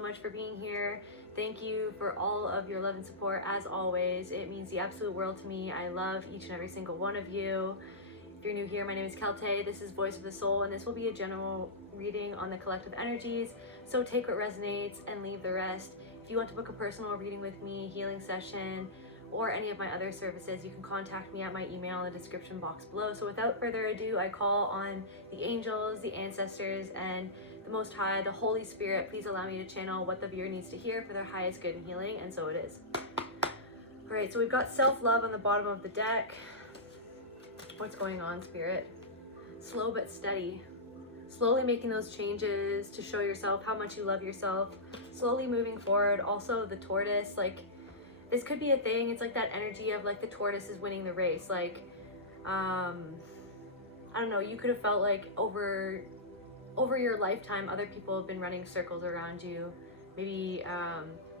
so much for being here. Thank you for all of your love and support as always. It means the absolute world to me. I love each and every single one of you. If you're new here, my name is Kelte. This is Voice of the Soul, and this will be a general reading on the collective energies. So take what resonates and leave the rest. If you want to book a personal reading with me, healing session, or any of my other services, you can contact me at my email in the description box below. So without further ado, I call on the angels, the ancestors, and the Most High, the Holy Spirit. Please allow me to channel what the viewer needs to hear for their highest good and healing, and so it is. All right, so we've got self-love on the bottom of the deck. What's going on, Spirit? Slow but steady. Slowly making those changes to show yourself how much you love yourself. Slowly moving forward. Also the tortoise, like, this could be a thing. It's like that energy of like the tortoise is winning the race. Like, I don't know, you could have felt like over your lifetime, other people have been running circles around you, maybe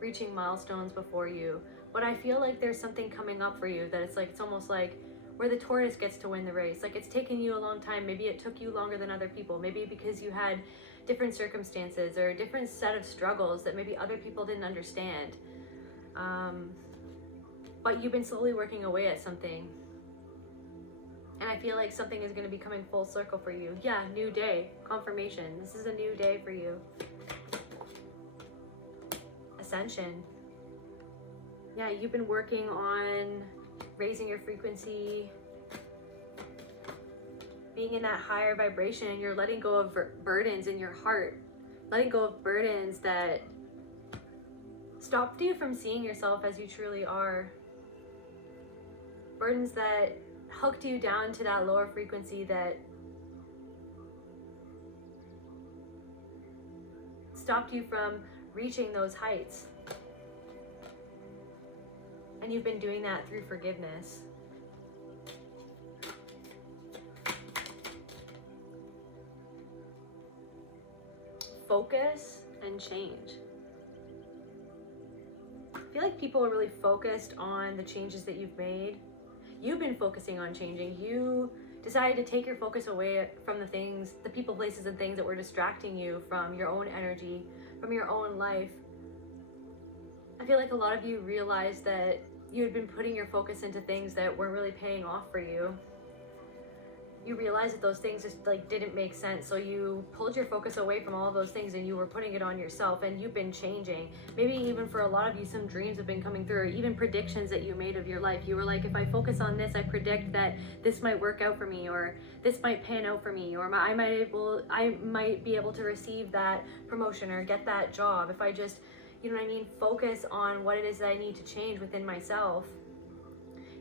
reaching milestones before you. But I feel like there's something coming up for you that it's almost like where the tortoise gets to win the race. Like, it's taken you a long time. Maybe it took you longer than other people. Maybe because you had different circumstances or a different set of struggles that maybe other people didn't understand. But you've been slowly working away at something. And I feel like something is going to be coming full circle for you. Yeah, new day, confirmation. This is a new day for you. Ascension. Yeah, you've been working on raising your frequency, being in that higher vibration. You're letting go of burdens in your heart, letting go of burdens that stopped you from seeing yourself as you truly are. Burdens that hooked you down to that lower frequency, that stopped you from reaching those heights. And you've been doing that through forgiveness. Focus and change. I feel like people are really focused on the changes that you've made. You've been focusing on changing. You decided to take your focus away from the things, the people, places, and things that were distracting you from your own energy, from your own life. I feel like a lot of you realized that you had been putting your focus into things that weren't really paying off for you. You realized that those things just like didn't make sense, so you pulled your focus away from all of those things and you were putting it on yourself, and you've been changing. Maybe even for a lot of you, some dreams have been coming through, or even predictions that you made of your life. You were like, if I focus on this, I predict that this might work out for me, or this might pan out for me, or I might be able to receive that promotion or get that job if I just, you know what I mean, focus on what it is that I need to change within myself.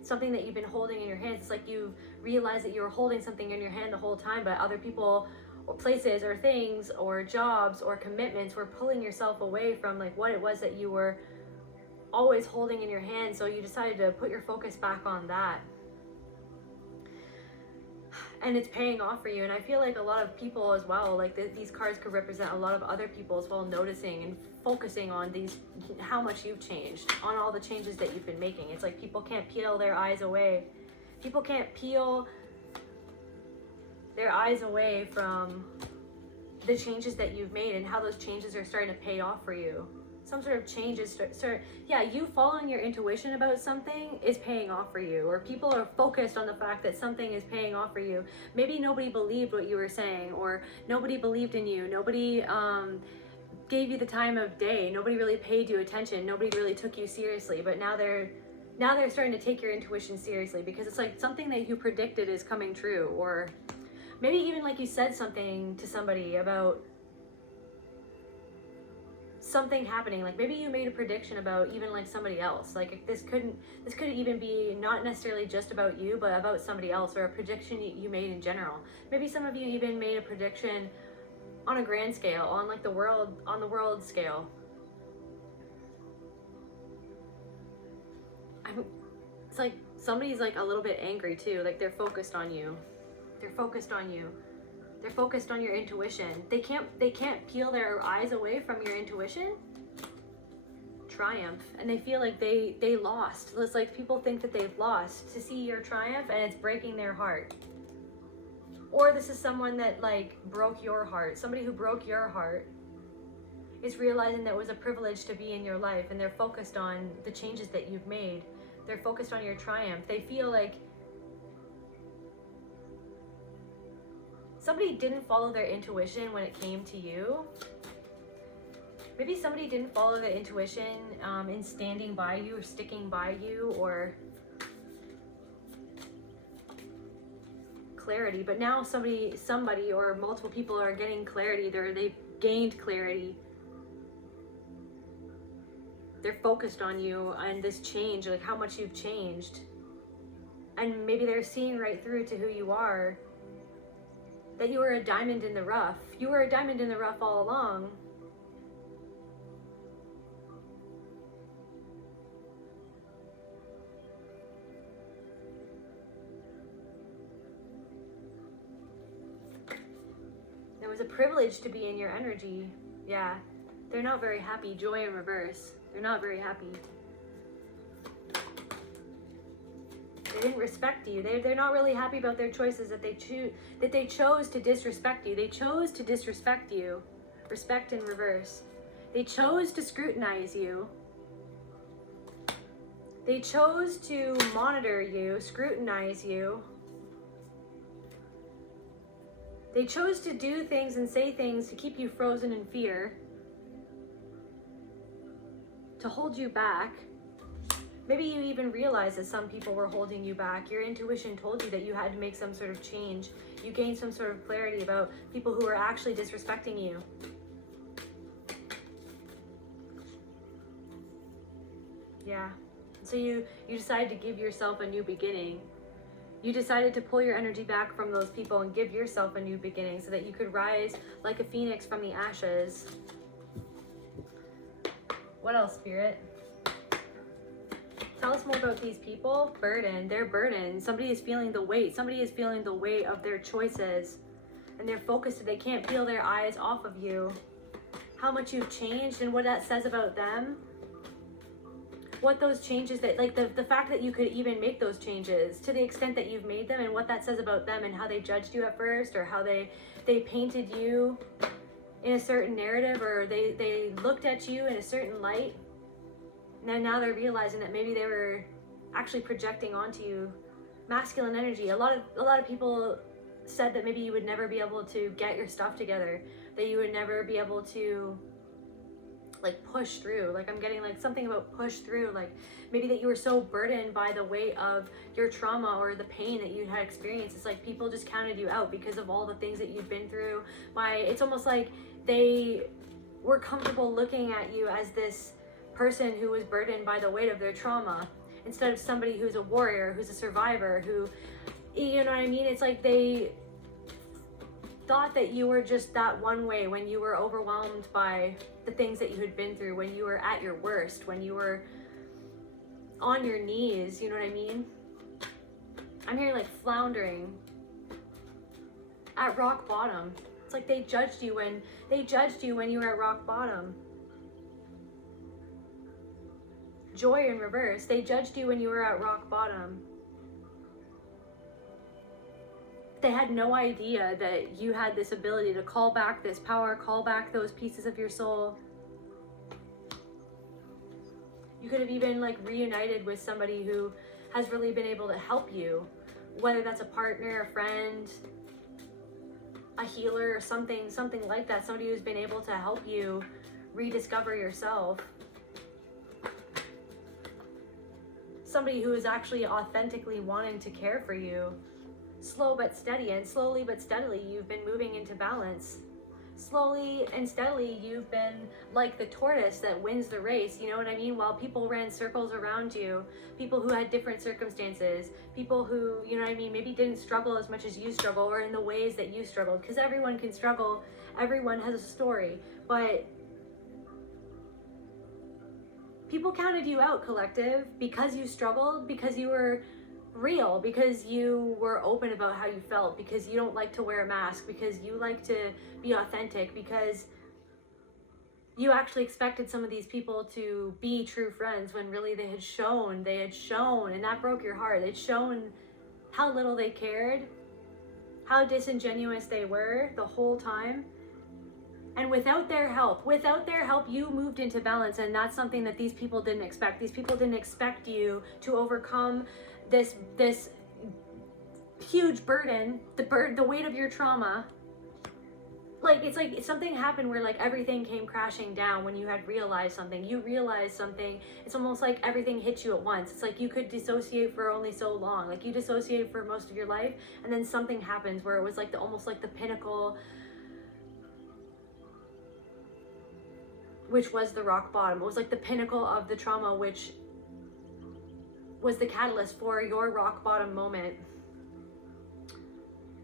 Something that you've been holding in your hands. It's like you realize that you were holding something in your hand the whole time, but other people or places or things or jobs or commitments were pulling yourself away from like what it was that you were always holding in your hand. So you decided to put your focus back on that. And it's paying off for you. And I feel like a lot of people as well, like these cards could represent a lot of other people as well, noticing and focusing on how much you've changed, on all the changes that you've been making. It's like people can't peel their eyes away. People can't peel their eyes away from the changes that you've made and how those changes are starting to pay off for you. Some sort of changes yeah, you following your intuition about something is paying off for you, or people are focused on the fact that something is paying off for you. Maybe nobody believed what you were saying, or nobody believed in you, nobody gave you the time of day, nobody really paid you attention, nobody really took you seriously, but now they're starting to take your intuition seriously, because it's like something that you predicted is coming true. Or maybe even like you said something to somebody about something happening. Like maybe you made a prediction about even like somebody else. Like this could even be not necessarily just about you, but about somebody else, or a prediction you made in general. Maybe some of you even made a prediction on a grand scale, on like the world scale. It's like somebody's like a little bit angry too. Like they're focused on you. They're focused on you. They're focused on your intuition. They can't peel their eyes away from your intuition. Triumph. And they feel like they lost. It's like people think that they've lost to see your triumph, and it's breaking their heart. Or this is someone that like broke your heart. Somebody who broke your heart. is realizing that it was a privilege to be in your life, and they're focused on the changes that you've made. They're focused on your triumph. They feel like somebody didn't follow their intuition when it came to you. Maybe somebody didn't follow their intuition in standing by you or sticking by you or clarity. But now somebody or multiple people are getting clarity. They've gained clarity. They're focused on you and this change, like how much you've changed. And maybe they're seeing right through to who you are. That you were a diamond in the rough. You were a diamond in the rough all along. It was a privilege to be in your energy. Yeah. They're not very happy. Joy in reverse. They're not very happy. They didn't respect you. They're not really happy about their choices that they chose to disrespect you. They chose to disrespect you. Respect in reverse. They chose to scrutinize you. They chose to monitor you, scrutinize you. They chose to do things and say things to keep you frozen in fear, to hold you back. Maybe you even realized that some people were holding you back. Your intuition told you that you had to make some sort of change. You gained some sort of clarity about people who were actually disrespecting you. Yeah. So you decided to give yourself a new beginning. You decided to pull your energy back from those people and give yourself a new beginning so that you could rise like a phoenix from the ashes. What else, Spirit? Tell us more about these people. Burden. They're burdened. Somebody is feeling the weight. Somebody is feeling the weight of their choices. And they're focused. They can't peel their eyes off of you. How much you've changed and what that says about them. What those changes that, like the fact that you could even make those changes to the extent that you've made them, and what that says about them and how they judged you at first, or how they painted you in a certain narrative, or they looked at you in a certain light. And now they're realizing that maybe they were actually projecting onto you masculine energy. A lot of people said that maybe you would never be able to get your stuff together, that you would never be able to like push through. Like I'm getting like something about push through, like maybe that you were so burdened by the weight of your trauma or the pain that you had experienced. It's like people just counted you out because of all the things that you've been through. It's almost like they were comfortable looking at you as this person who was burdened by the weight of their trauma, instead of somebody who's a warrior, who's a survivor, who, you know what I mean? It's like they thought that you were just that one way when you were overwhelmed by the things that you had been through, when you were at your worst, when you were on your knees, you know what I mean? I'm hearing like floundering at rock bottom. It's like they judged you when you were at rock bottom. Joy in reverse. They judged you when you were at rock bottom. They had no idea that you had this ability to call back this power, call back those pieces of your soul. You could have even like reunited with somebody who has really been able to help you, whether that's a partner, a friend, a healer, or something like that. Somebody who's been able to help you rediscover yourself. Somebody who is actually authentically wanting to care for you. Slow but steady, and slowly but steadily you've been moving into balance. Slowly and steadily you've been like the tortoise that wins the race, you know what I mean? While people ran circles around you, people who had different circumstances, people who, you know what I mean, maybe didn't struggle as much as you struggle or in the ways that you struggled, because everyone can struggle, everyone has a story, but people counted you out, collective, because you struggled, because you were real, because you were open about how you felt, because you don't like to wear a mask, because you like to be authentic, because you actually expected some of these people to be true friends when really they had shown, and that broke your heart. They'd shown how little they cared, how disingenuous they were the whole time. And without their help, you moved into balance. And that's something that these people didn't expect. These people didn't expect you to overcome this huge burden, the weight of your trauma. Like, it's like something happened where like everything came crashing down when you had realized something. You realized something. It's almost like everything hit you at once. It's like you could dissociate for only so long. Like, you dissociated for most of your life, and then something happens where it was like almost like the pinnacle, which was the rock bottom. It was like the pinnacle of the trauma, which was the catalyst for your rock bottom moment.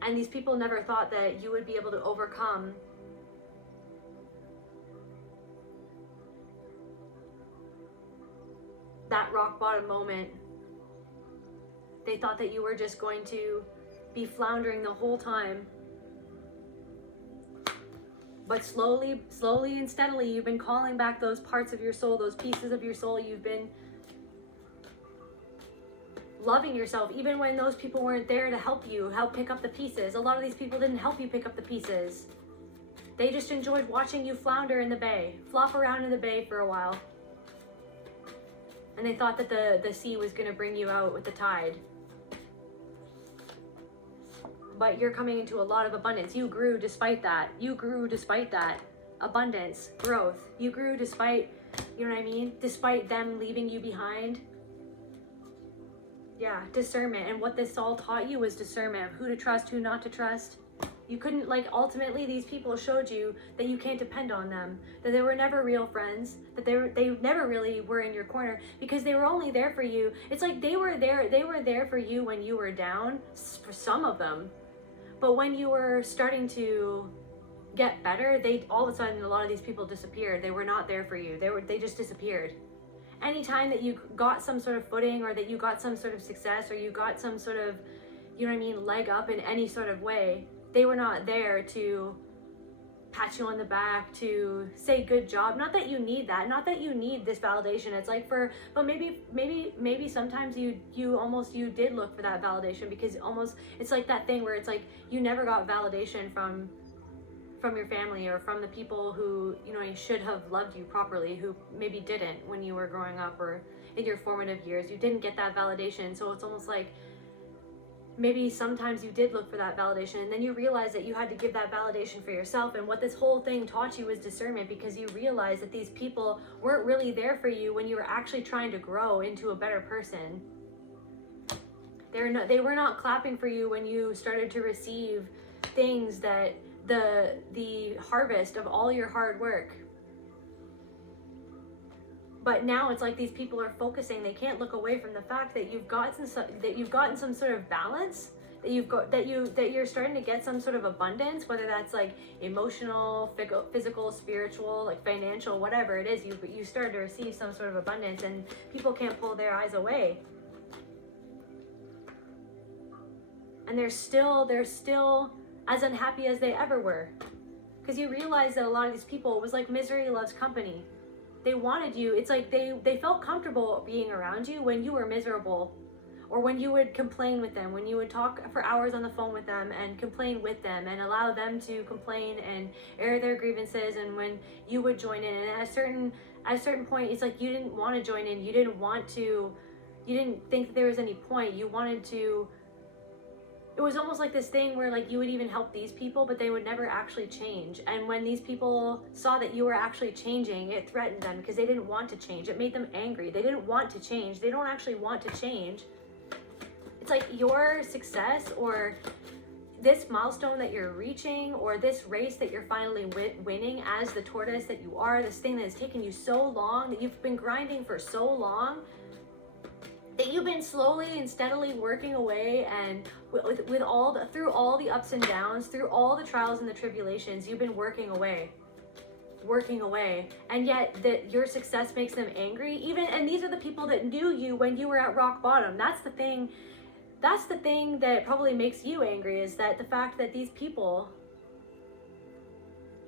And these people never thought that you would be able to overcome that rock bottom moment. They thought that you were just going to be floundering the whole time. But slowly and steadily, you've been calling back those parts of your soul, those pieces of your soul. You've been loving yourself, even when those people weren't there to help pick up the pieces. A lot of these people didn't help you pick up the pieces. They just enjoyed watching you flounder in the bay, flop around in the bay for a while. And they thought that the sea was going to bring you out with the tide. But you're coming into a lot of abundance. You grew despite that. Abundance, growth. You grew despite, you know what I mean? Despite them leaving you behind. Yeah, discernment. And what this all taught you was discernment of who to trust, who not to trust. You couldn't, like, ultimately these people showed you that you can't depend on them, that they were never real friends, that they never really were in your corner, because they were only there for you. It's like they were there for you when you were down, for some of them. But when you were starting to get better, all of a sudden a lot of these people disappeared. They were not there for you. They just disappeared. Anytime that you got some sort of footing, or that you got some sort of success, or you got some sort of, you know what I mean, leg up in any sort of way, they were not there to pat you on the back, to say good job. Not that you need that, not that you need this validation. It's like but maybe sometimes you did look for that validation, because almost it's like that thing where it's like you never got validation from your family, or from the people who, you know, should have loved you properly, who maybe didn't when you were growing up or in your formative years. You didn't get that validation. So it's almost like maybe sometimes you did look for that validation, and then you realize that you had to give that validation for yourself. And what this whole thing taught you was discernment, because you realized that these people weren't really there for you when you were actually trying to grow into a better person. They were not clapping for you when you started to receive things that the harvest of all your hard work. But now it's like these people are focusing. They can't look away from the fact that you've gotten some sort of balance, that you're starting to get some sort of abundance, whether that's like emotional, physical, spiritual, like financial, whatever it is. You started to receive some sort of abundance, and people can't pull their eyes away. And they're still as unhappy as they ever were, because you realize that a lot of these people, it was like misery loves company. They wanted you. It's like they felt comfortable being around you when you were miserable, or when you would complain with them, when you would talk for hours on the phone with them and complain with them and allow them to complain and air their grievances, and when you would join in. And at a certain point, it's like you didn't want to join in. You didn't think that there was any point. You wanted to. It was almost like this thing where like you would even help these people, but they would never actually change. And when these people saw that you were actually changing, it threatened them, because they didn't want to change. It made them angry. They didn't want to change. They don't actually want to change. It's like your success, or this milestone that you're reaching, or this race that you're finally winning as the tortoise that you are, this thing that has taken you so long, that you've been grinding for so long, that you've been slowly and steadily working away, and through all the ups and downs, through all the trials and the tribulations, you've been working away, and yet that your success makes them angry. And these are the people that knew you when you were at rock bottom. That's the thing that probably makes you angry, is that the fact that these people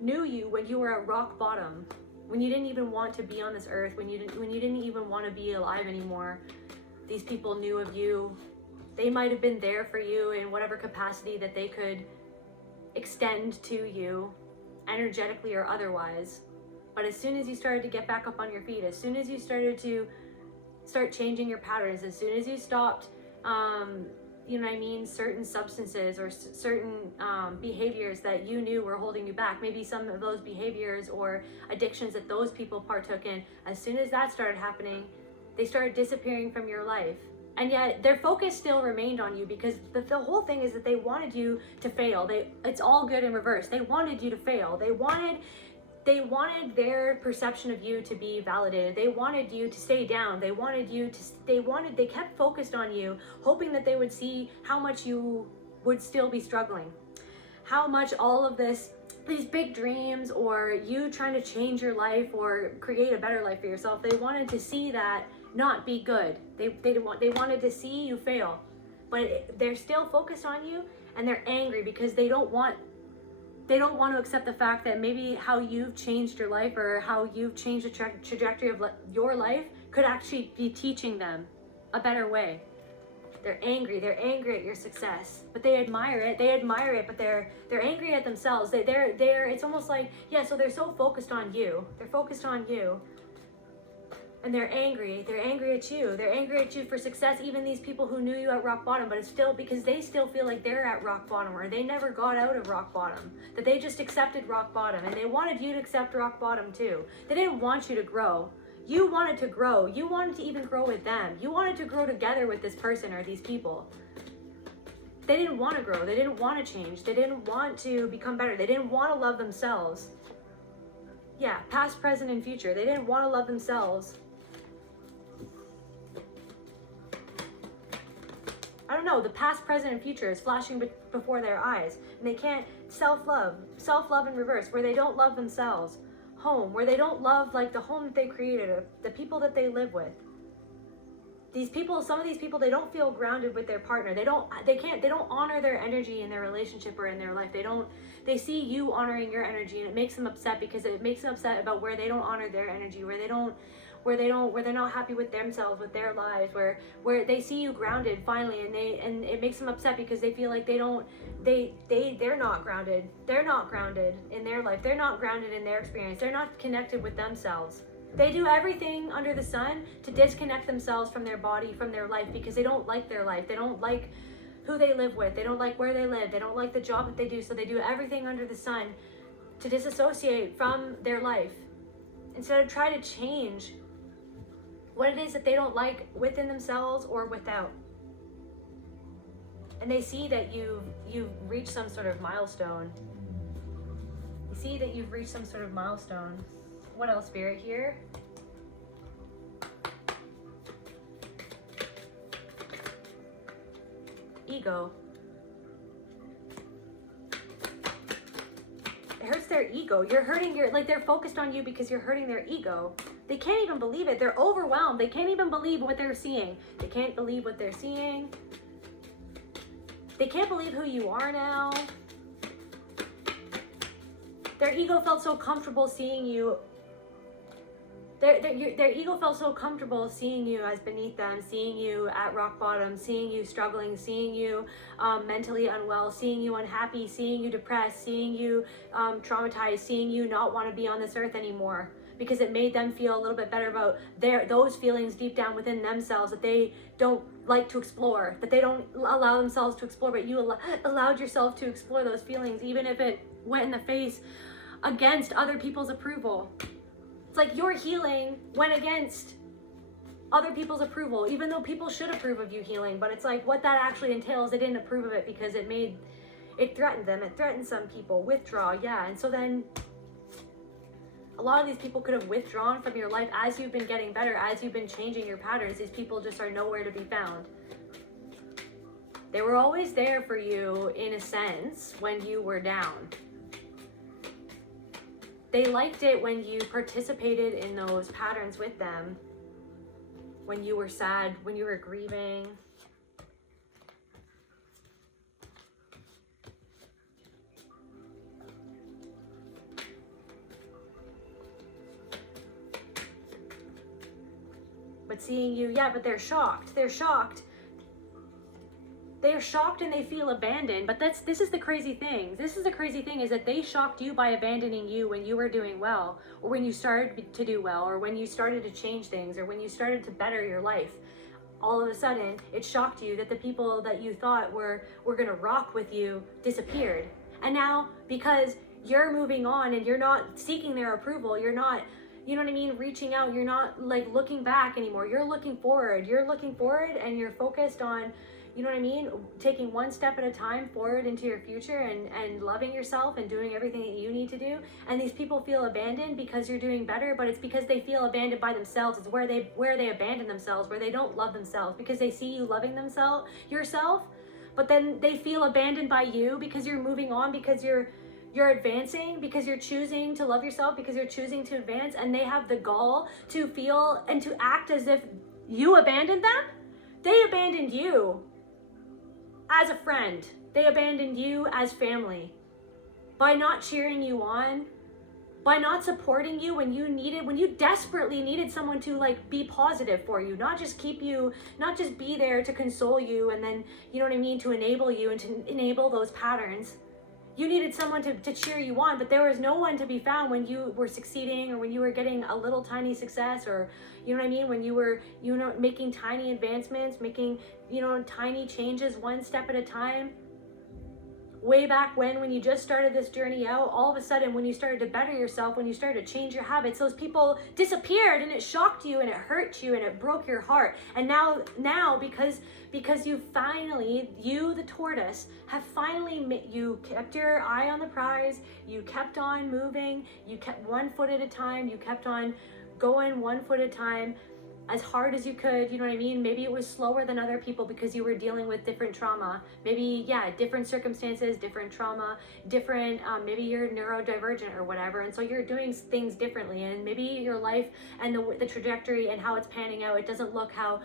knew you when you were at rock bottom, when you didn't even want to be on this earth, when you didn't even want to be alive anymore. These people knew of you. They might have been there for you in whatever capacity that they could extend to you. energetically or otherwise. But as soon as you started to get back up on your feet, as soon as you started to start changing your patterns, as soon as you stopped, you know what I mean, certain substances or certain behaviors that you knew were holding you back, maybe some of those behaviors or addictions that those people partook in, as soon as that started happening, they started disappearing from your life. And yet their focus still remained on you, because the whole thing is that they wanted you to fail. It's all good in reverse. They wanted you to fail. They wanted their perception of you to be validated. They wanted you to stay down. They kept focused on you, hoping that they would see how much you would still be struggling. How much all of these big dreams, or you trying to change your life or create a better life for yourself, they wanted to see that not be good. They wanted to see you fail. But they're still focused on you, and they're angry because they don't want to accept the fact that maybe how you've changed your life, or how you've changed the trajectory of your life, could actually be teaching them a better way. They're angry at your success, but they admire it, but they're angry at themselves. It's almost like, yeah, so they're so focused on you. And they're angry at you. They're angry at you for success, even these people who knew you at rock bottom, but it's still because they still feel like they're at rock bottom, or they never got out of rock bottom, that they just accepted rock bottom, and they wanted you to accept rock bottom too. They didn't want you to grow. You wanted to grow. You wanted to even grow with them. You wanted to grow together with this person or these people. They didn't want to grow. They didn't want to change. They didn't want to become better. They didn't want to love themselves. Yeah, past, present, and future. They didn't want to love themselves. I don't know, the past, present, and future is flashing before their eyes. And they can't self-love in reverse, where they don't love themselves. Home, where they don't love like the home that they created, or the people that they live with. Some of these people, they don't feel grounded with their partner. They don't honor their energy in their relationship or in their life. They see you honoring your energy, and it makes them upset, because it makes them upset about where they don't honor their energy, where they're not happy with themselves, with their lives, where they see you grounded finally, and it makes them upset because they feel like they're not grounded. They're not grounded in their life. They're not grounded in their experience. They're not connected with themselves. They do everything under the sun to disconnect themselves from their body, from their life, because they don't like their life. They don't like who they live with. They don't like where they live. They don't like the job that they do. So they do everything under the sun to disassociate from their life, instead of try to change what it is that they don't like within themselves or without. And they see that you've reached some sort of milestone. What else, Spirit, here? Ego. It hurts their ego. They're focused on you because you're hurting their ego. They can't even believe it. They're overwhelmed. They can't even believe what they're seeing. They can't believe what they're seeing. They can't believe who you are now. Their ego felt so comfortable seeing you. Their ego felt so comfortable seeing you as beneath them, seeing you at rock bottom, seeing you struggling, seeing you mentally unwell, seeing you unhappy, seeing you depressed, seeing you traumatized, seeing you not want to be on this earth anymore. Because it made them feel a little bit better about those feelings deep down within themselves that they don't like to explore, that they don't allow themselves to explore, but you allowed yourself to explore those feelings, even if it went in the face against other people's approval. It's like your healing went against other people's approval, even though people should approve of you healing. But it's like what that actually entails, they didn't approve of it because it threatened them. It threatened some people. Withdraw, yeah. And so then a lot of these people could have withdrawn from your life as you've been getting better, as you've been changing your patterns. These people just are nowhere to be found. They were always there for you, in a sense, when you were down. They liked it when you participated in those patterns with them, when you were sad, when you were grieving. But seeing you, yeah, but they're shocked. They're shocked They are shocked and they feel abandoned, but this is the crazy thing. This is the crazy thing, is that they shocked you by abandoning you when you were doing well, or when you started to do well, or when you started to change things, or when you started to better your life. All of a sudden, it shocked you that the people that you thought were gonna rock with you disappeared. And now, because you're moving on and you're not seeking their approval, you're not, you know what I mean, reaching out, you're not like looking back anymore, you're looking forward. You're looking forward and you're focused on, you know what I mean, taking one step at a time forward into your future, and loving yourself and doing everything that you need to do. And these people feel abandoned because you're doing better, but it's because they feel abandoned by themselves. It's where they abandon themselves, where they don't love themselves, because they see you loving yourself, but then they feel abandoned by you because you're moving on, because you're advancing, because you're choosing to love yourself, because you're choosing to advance, and they have the gall to feel and to act as if you abandoned them. They abandoned you as a friend. They abandoned you as family by not cheering you on, by not supporting you when you desperately needed someone to like be positive for you, not just be there to console you, and then, you know what I mean, to enable you and to enable those patterns. You needed someone to cheer you on, but there was no one to be found when you were succeeding, or when you were getting a little tiny success, or, you know what I mean, when you were, making tiny advancements, making, tiny changes one step at a time. Way back when you just started this journey out, all of a sudden, when you started to better yourself, when you started to change your habits, those people disappeared, and it shocked you, and it hurt you, and it broke your heart. And now because you finally, you the tortoise, have finally, you kept your eye on the prize, you kept on moving, you kept one foot at a time, you kept on going one foot at a time, as hard as you could, you know what I mean? Maybe it was slower than other people because you were dealing with different trauma. Maybe, different circumstances, different trauma, different, maybe you're neurodivergent or whatever, and so you're doing things differently, and maybe your life and the trajectory and how it's panning out, it doesn't look how,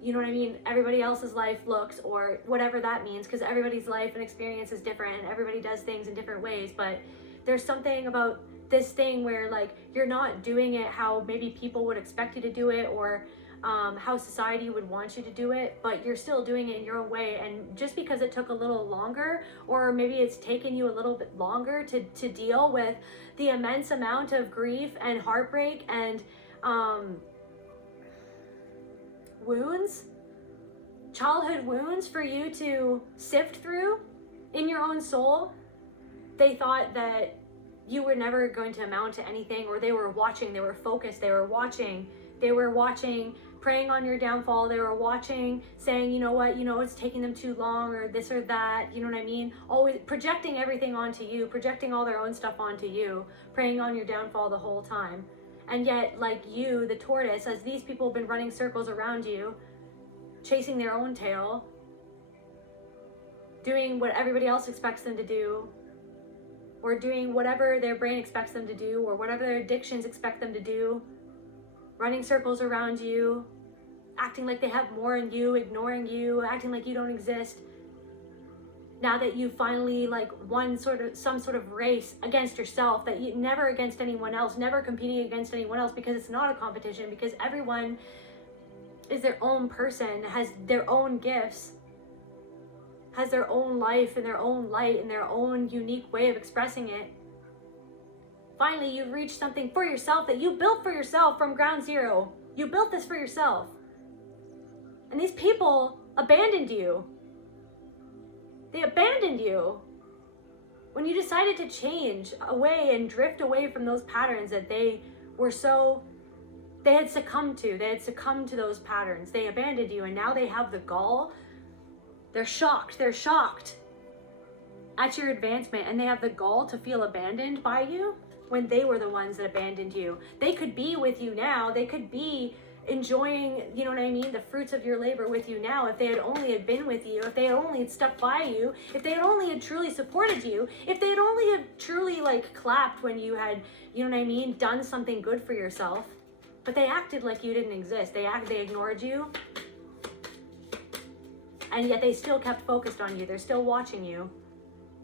you know what I mean, everybody else's life looks, or whatever that means, because everybody's life and experience is different, and everybody does things in different ways. But there's something about this thing where, like, you're not doing it how maybe people would expect you to do it, or how society would want you to do it, but you're still doing it in your own way. And just because it took a little longer, or maybe it's taken you a little bit longer to deal with the immense amount of grief and heartbreak and wounds, childhood wounds, for you to sift through in your own soul, they thought that you were never going to amount to anything, or they were watching, they were focused, they were watching, preying on your downfall, they were watching, saying, you know what, it's taking them too long, or this or that, you know what I mean? Always projecting everything onto you, projecting all their own stuff onto you, preying on your downfall the whole time. And yet, like you, the tortoise, as these people have been running circles around you, chasing their own tail, doing what everybody else expects them to do, or doing whatever their brain expects them to do, or whatever their addictions expect them to do, running circles around you, acting like they have more in you, ignoring you, acting like you don't exist. Now that you finally won some sort of race against yourself, that you never against anyone else, never competing against anyone else, because it's not a competition, because everyone is their own person, has their own gifts, has their own life and their own light and their own unique way of expressing it. Finally, you've reached something for yourself that you built for yourself from ground zero. You built this for yourself. And these people abandoned you. They abandoned you when you decided to change away and drift away from those patterns that they had succumbed to. They had succumbed to those patterns. They abandoned you, and now they have the gall. They're shocked at your advancement, and they have the gall to feel abandoned by you when they were the ones that abandoned you. They could be with you now. They could be enjoying, you know what I mean, the fruits of your labor with you now, if they had only had been with you, if they had only had stuck by you, if they had only had truly supported you, if they had only had truly clapped when you had, you know what I mean, done something good for yourself. But they acted like you didn't exist. They ignored you. And yet they still kept focused on you. They're still watching you.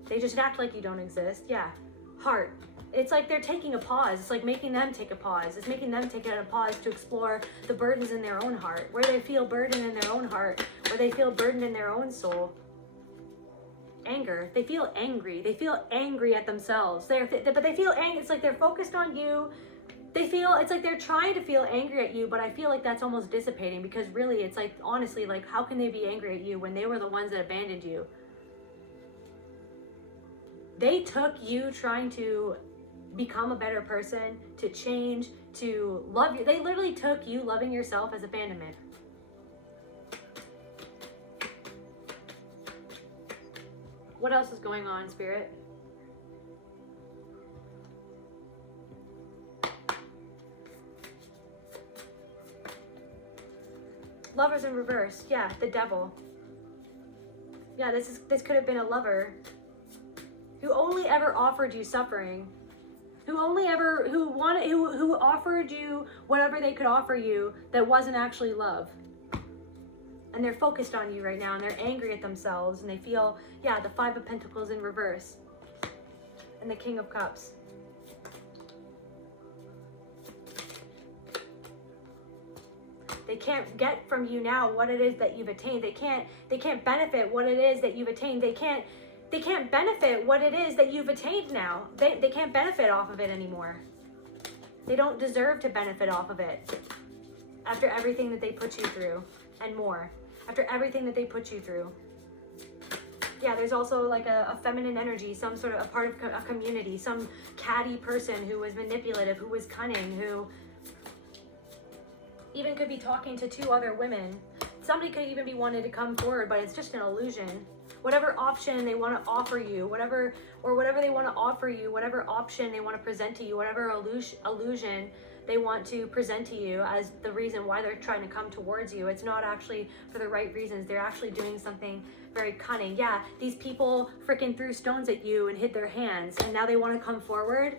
They just act like you don't exist. Yeah. Heart. It's like they're taking a pause. It's like making them take a pause. It's making them take a pause to explore the burdens in their own heart, where they feel burden in their own heart, where they feel burden in their own soul. Anger. They feel angry. They feel angry at themselves. But they feel angry. It's like they're focused on you. It's like they're trying to feel angry at you, but I feel like that's almost dissipating, because really it's like, honestly, like, how can they be angry at you when they were the ones that abandoned you? They took you trying to become a better person, to change, to love you. They literally took you loving yourself as abandonment. What else is going on, Spirit? Lovers in reverse. Yeah, the devil. Yeah, this could have been a lover who only ever offered you suffering, who offered you whatever they could offer you that wasn't actually love. And they're focused on you right now, and they're angry at themselves, and they feel, yeah, the Five of Pentacles in reverse and the King of Cups. They can't get from you now what it is that you've attained. They can't benefit what it is that you've attained. They can't benefit what it is that you've attained now. They can't benefit off of it anymore. They don't deserve to benefit off of it after everything that they put you through and more. After everything that they put you through. Yeah, there's also like a feminine energy, some sort of a part of a community, some catty person who was manipulative, who was cunning, who even could be talking to two other women. Somebody could even be wanting to come forward, but it's just an illusion. Whatever option they want to offer you, whatever they want to offer you, whatever option they want to present to you, whatever illusion they want to present to you as the reason why they're trying to come towards you, it's not actually for the right reasons. They're actually doing something very cunning. Yeah, these people freaking threw stones at you and hid their hands, and now they want to come forward.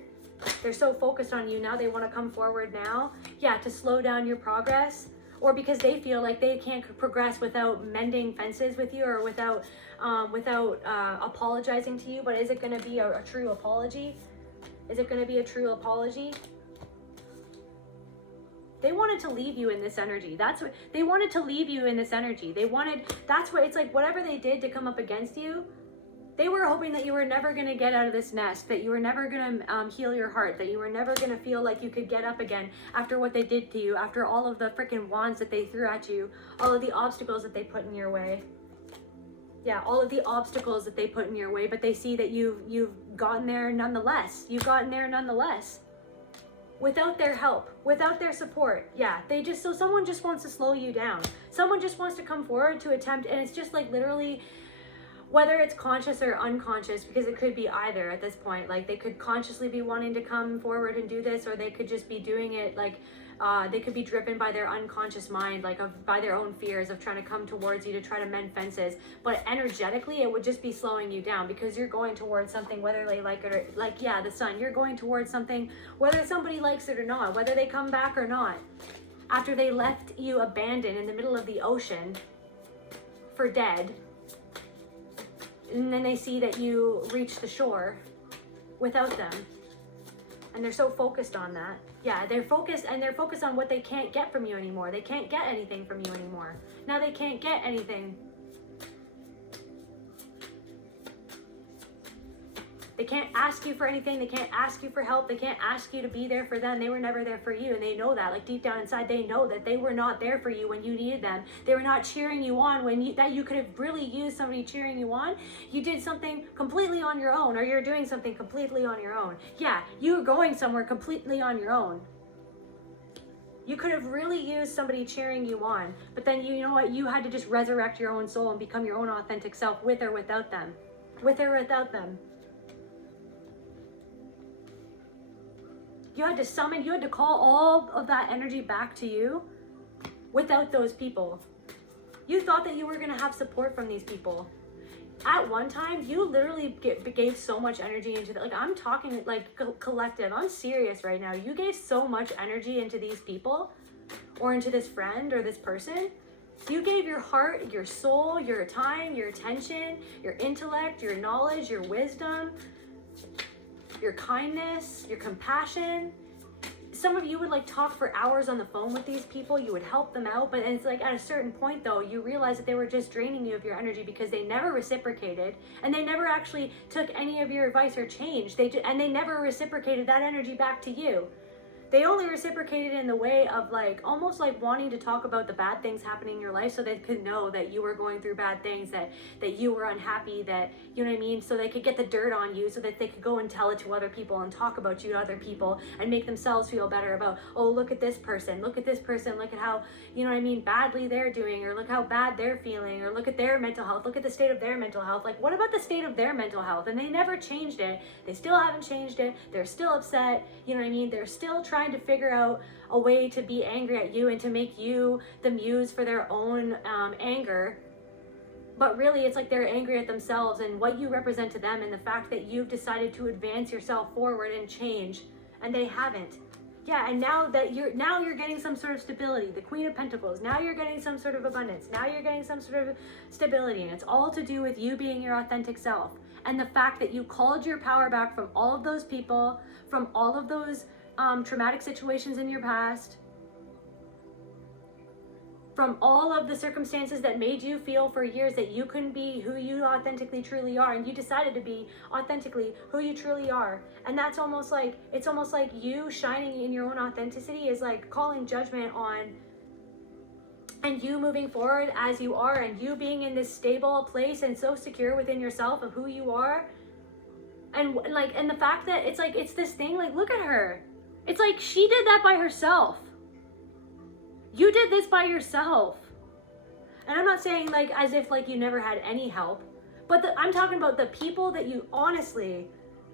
They're so focused on you now, they want to come forward now. Yeah, to slow down your progress, or because they feel like they can't progress without mending fences with you, or without apologizing to you. But is it going to be a true apology? Is it going to be a true apology? They wanted to leave you in this energy. That's what they wanted to leave you in this energy. That's what it's like. Whatever they did to come up against you, they were hoping that you were never going to get out of this nest, that you were never going to heal your heart, that you were never going to feel like you could get up again after what they did to you, after all of the freaking wands that they threw at you, all of the obstacles that they put in your way. Yeah, all of the obstacles that they put in your way, but they see that you've gotten there nonetheless. You've gotten there nonetheless. Without their help, without their support. Yeah, so someone just wants to slow you down. Someone just wants to come forward to attempt, and it's just like literally, whether it's conscious or unconscious, because it could be either at this point. Like, they could consciously be wanting to come forward and do this, or they could just be doing it like, they could be driven by their unconscious mind, like by their own fears of trying to come towards you to try to mend fences. But energetically, it would just be slowing you down, because you're going towards something, whether they like it or, like, yeah, the sun, you're going towards something, whether somebody likes it or not, whether they come back or not. After they left you abandoned in the middle of the ocean for dead, and then they see that you reach the shore without them, and they're so focused on that. Yeah, they're focused on what they can't get from you anymore. They can't get anything from you anymore. Now they can't get anything. They can't ask you for anything. They can't ask you for help. They can't ask you to be there for them. They were never there for you, and they know that. Like, deep down inside, they know that they were not there for you when you needed them. They were not cheering you on when you could have really used somebody cheering you on. You did something completely on your own, or you're doing something completely on your own. Yeah, you were going somewhere completely on your own. You could have really used somebody cheering you on, but then you know what? You had to just resurrect your own soul and become your own authentic self, with or without them. With or without them. You had to call all of that energy back to you without those people. You thought that you were going to have support from these people. At one time, you literally gave so much energy into that. Like, I'm talking like collective. I'm serious right now. You gave so much energy into these people, or into this friend or this person. You gave your heart, your soul, your time, your attention, your intellect, your knowledge, your wisdom, your kindness, your compassion. Some of you would like talk for hours on the phone with these people. You would help them out, but it's like at a certain point though, you realize that they were just draining you of your energy because they never reciprocated, and they never actually took any of your advice or change. And they never reciprocated that energy back to you. They only reciprocated in the way of like, almost like wanting to talk about the bad things happening in your life so they could know that you were going through bad things, that you were unhappy, that, you know what I mean? So they could get the dirt on you so that they could go and tell it to other people and talk about you to other people and make themselves feel better about, oh, look at this person, look at how, you know what I mean, badly they're doing, or look how bad they're feeling, or look at their mental health, look at the state of their mental health. Like, what about the state of their mental health? And they never changed it. They still haven't changed it. They're still upset. You know what I mean? They're still trying to figure out a way to be angry at you and to make you the muse for their own anger. But really, it's like they're angry at themselves and what you represent to them, and the fact that you've decided to advance yourself forward and change, and they haven't. Yeah, and now you're getting some sort of stability, the Queen of Pentacles. Now you're getting some sort of abundance. Now you're getting some sort of stability, and it's all to do with you being your authentic self. And the fact that you called your power back from all of those people, from all of those traumatic situations in your past, from all of the circumstances that made you feel for years that you couldn't be who you authentically truly are, and you decided to be authentically who you truly are. And that's almost like, it's almost like you shining in your own authenticity is like calling judgment on, and you moving forward as you are, and you being in this stable place and so secure within yourself of who you are. And like, and the fact that it's like, it's this thing, like, look at her. It's like she did that by herself. You did this by yourself. And I'm not saying like as if like you never had any help, but I'm talking about the people that you honestly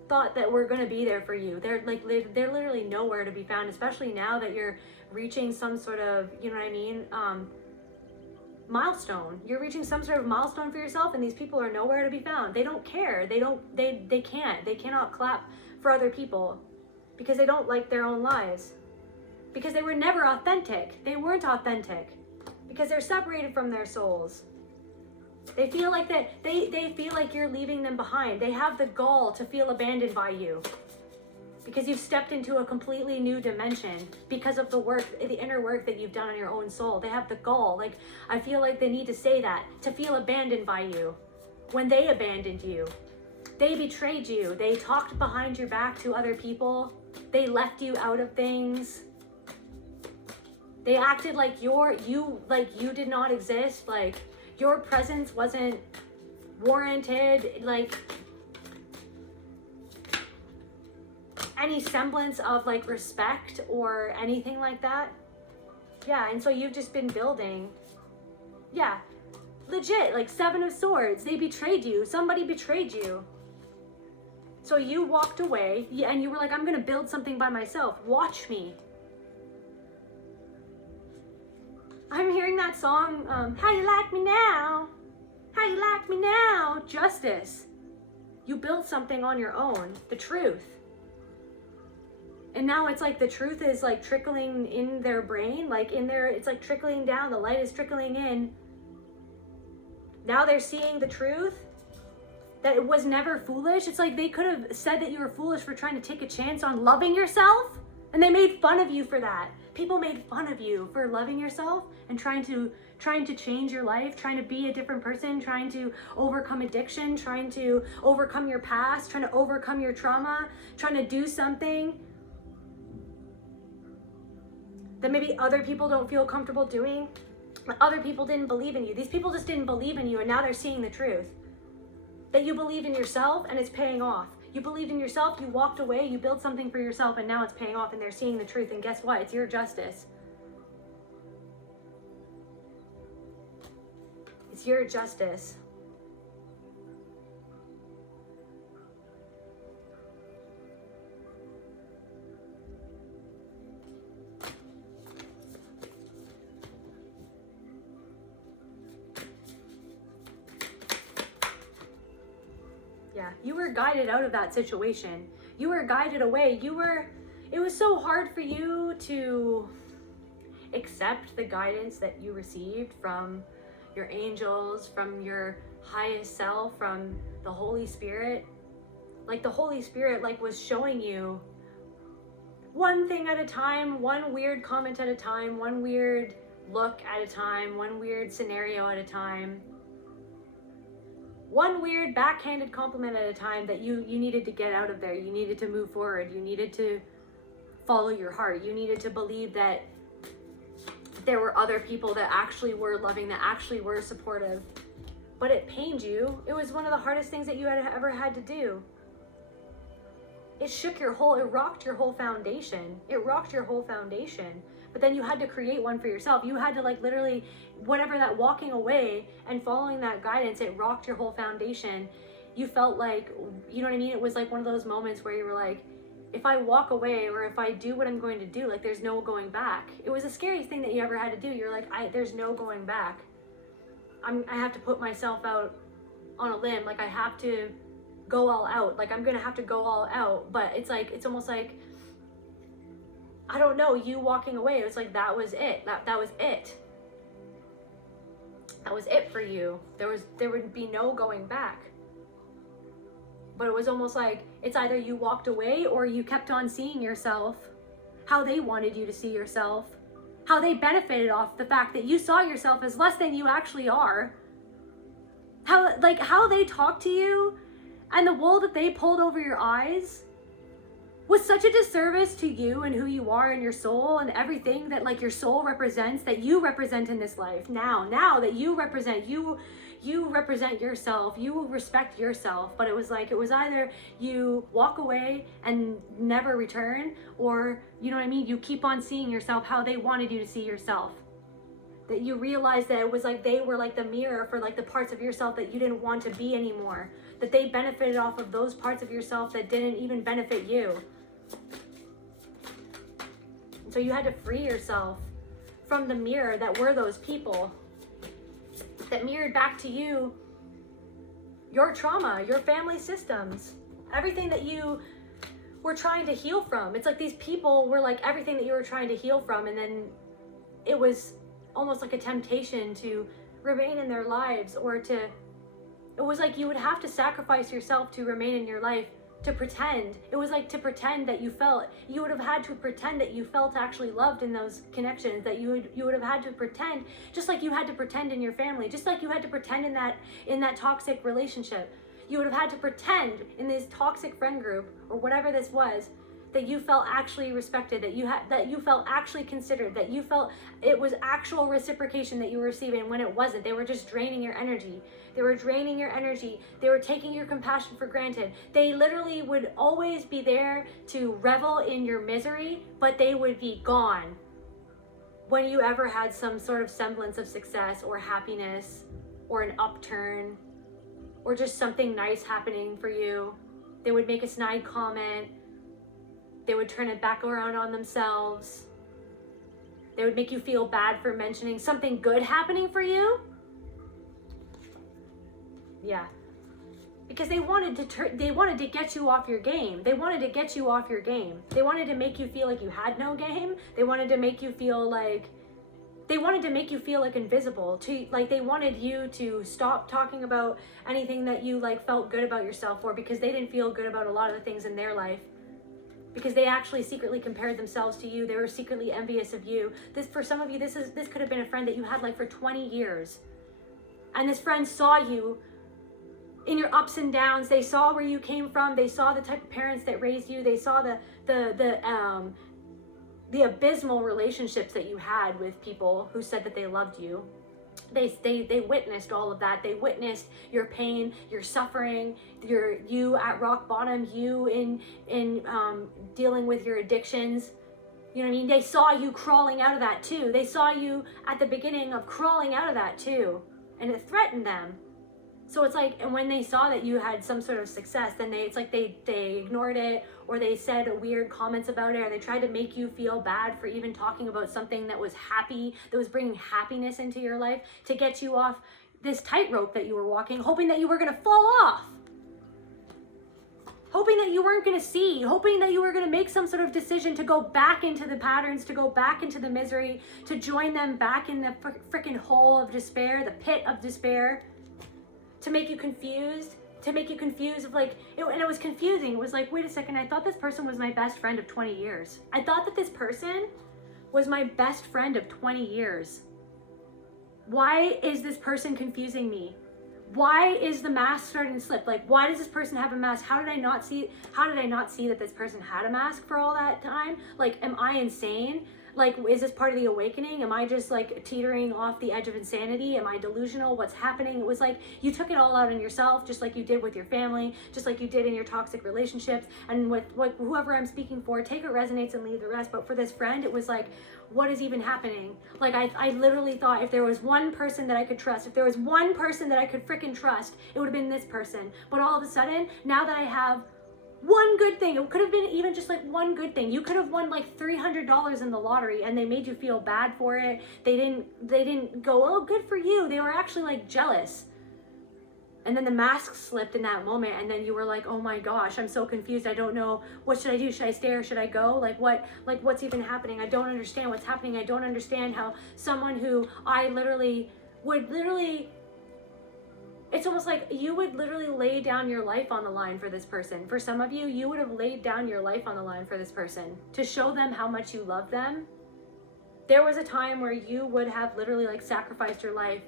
thought that were going to be there for you. They're literally nowhere to be found, especially now that you're reaching some sort of, you know what I mean, milestone. You're reaching some sort of milestone for yourself, and these people are nowhere to be found. They don't care. They cannot clap for other people because they don't like their own lives. Because they were never authentic. They weren't authentic. Because they're separated from their souls. They feel like that they feel like you're leaving them behind. They have the gall to feel abandoned by you. Because you've stepped into a completely new dimension because of the work, the inner work that you've done on your own soul. They have the gall. Like, I feel like they need to say that, to feel abandoned by you. When they abandoned you. They betrayed you. They talked behind your back to other people. They left you out of things. They acted like you did not exist. Like your presence wasn't warranted. Like any semblance of like respect or anything like that. Yeah, and so you've just been building. Yeah, legit, like Seven of Swords. They betrayed you. Somebody betrayed you. So you walked away and you were like, I'm gonna build something by myself. Watch me. I'm hearing that song, How You Like Me Now? How You Like Me Now? Justice. You built something on your own. The truth. And now it's like the truth is like trickling in their brain, like in their, it's like trickling down. The light is trickling in. Now they're seeing the truth. That it was never foolish. It's like they could have said that you were foolish for trying to take a chance on loving yourself. And they made fun of you for that. People made fun of you for loving yourself and trying to change your life, trying to be a different person, trying to overcome addiction, trying to overcome your past, trying to overcome your trauma, trying to do something that maybe other people don't feel comfortable doing. Other people didn't believe in you. These people just didn't believe in you, and now they're seeing the truth. That you believe in yourself and it's paying off. You believed in yourself, you walked away, you built something for yourself, and now it's paying off and they're seeing the truth. And guess what? It's your justice. It's your justice. Yeah, you were guided out of that situation. You were guided away. It was so hard for you to accept the guidance that you received from your angels, from your highest self, from the Holy Spirit. Like the Holy Spirit like was showing you one thing at a time, one weird comment at a time, one weird look at a time, one weird scenario at a time, one weird backhanded compliment at a time that you needed to get out of there. You needed to move forward. You needed to follow your heart. You needed to believe that there were other people that actually were loving, that actually were supportive. But it pained you. It was one of the hardest things that you had ever had to do. It shook your whole, it rocked your whole foundation. It rocked your whole foundation. But then you had to create one for yourself. You had to like literally, whatever that walking away and following that guidance, it rocked your whole foundation. You felt like, you know what I mean? It was like one of those moments where you were like, if I walk away or if I do what I'm going to do, like there's no going back. It was the scariest thing that you ever had to do. You're like, there's no going back. I have to put myself out on a limb. Like I have to go all out. Like I'm gonna have to go all out. But it's like, it's almost like, I don't know, you walking away, it was like that was it. That was it. That was it for you. There would be no going back. But it was almost like it's either you walked away or you kept on seeing yourself how they wanted you to see yourself, how they benefited off the fact that you saw yourself as less than you actually are, how they talked to you and the wool that they pulled over your eyes was such a disservice to you and who you are and your soul and everything that like your soul represents, that you represent in this life now that you represent yourself, you respect yourself. But it was like, it was either you walk away and never return, or, you know what I mean, you keep on seeing yourself how they wanted you to see yourself. That you realize that it was like they were like the mirror for like the parts of yourself that you didn't want to be anymore. That they benefited off of those parts of yourself that didn't even benefit you. And so you had to free yourself from the mirror that were those people that mirrored back to you your trauma, your family systems, everything that you were trying to heal from. It's like these people were like everything that you were trying to heal from, and then it was almost like a temptation to remain in their lives, or it was like you would have to sacrifice yourself to remain in your life, to pretend. It was like to pretend that you would have had to pretend that you felt actually loved in those connections, that you would have had to pretend, just like you had to pretend in your family, just like you had to pretend in that toxic relationship. You would have had to pretend in this toxic friend group or whatever this was, that you felt actually respected, that you felt actually considered, that you felt it was actual reciprocation that you were receiving, when it wasn't. They were just draining your energy. They were draining your energy. They were taking your compassion for granted. They literally would always be there to revel in your misery, but they would be gone when you ever had some sort of semblance of success or happiness or an upturn or just something nice happening for you. They would make a snide comment. They would turn it back around on themselves. They would make you feel bad for mentioning something good happening for you. Yeah. Because they wanted to get you off your game. They wanted to get you off your game. They wanted to make you feel like you had no game. They wanted to make you feel like invisible. They wanted you to stop talking about anything that you like felt good about yourself for, because they didn't feel good about a lot of the things in their life. Because they actually secretly compared themselves to you. They were secretly envious of you. For some of you, this could have been a friend that you had like for 20 years. And this friend saw you in your ups and downs. They saw where you came from. They saw the type of parents that raised you. They saw the abysmal relationships that you had with people who said that they loved you. They witnessed all of that. They witnessed your pain, your suffering, you at rock bottom, you in dealing with your addictions. You know what I mean? They saw you crawling out of that too. They saw you at the beginning of crawling out of that too, and it threatened them. So it's like, and when they saw that you had some sort of success, then it's like they ignored it, or they said weird comments about it, or they tried to make you feel bad for even talking about something that was happy, that was bringing happiness into your life, to get you off this tightrope that you were walking, hoping that you were going to fall off, hoping that you weren't going to see, hoping that you were going to make some sort of decision to go back into the patterns, to go back into the misery, to join them back in the freaking hole of despair, the pit of despair, to make you confused, to make you confused of like, and it was confusing. It was like, wait a second, I thought this person was my best friend of 20 years. I thought that this person was my best friend of 20 years. Why is this person confusing me? Why is the mask starting to slip? Like, why does this person have a mask? How did I not see that this person had a mask for all that time? Like, am I insane? Like, is this part of the awakening? Am I just like teetering off the edge of insanity? Am I delusional? What's happening? It was like, you took it all out on yourself, just like you did with your family, just like you did in your toxic relationships. And with whoever I'm speaking for, take what resonates and leave the rest. But for this friend, it was like, what is even happening? Like, I literally thought if there was one person that I could trust, if there was one person that I could freaking trust, it would have been this person. But all of a sudden, now that I have one good thing, it could have been even just like one good thing. You could have won like $300 in the lottery and they made you feel bad for it. They didn't go, oh, good for you. They were actually like jealous. And then the mask slipped in that moment, and then you were like, oh my gosh, I'm so confused. I don't know, what should I do? Should I stay or should I go? What's even happening? I don't understand what's happening. I don't understand how someone who I it's almost like you would literally lay down your life on the line for this person. For some of you, you would have laid down your life on the line for this person to show them how much you love them. There was a time where you would have literally like sacrificed your life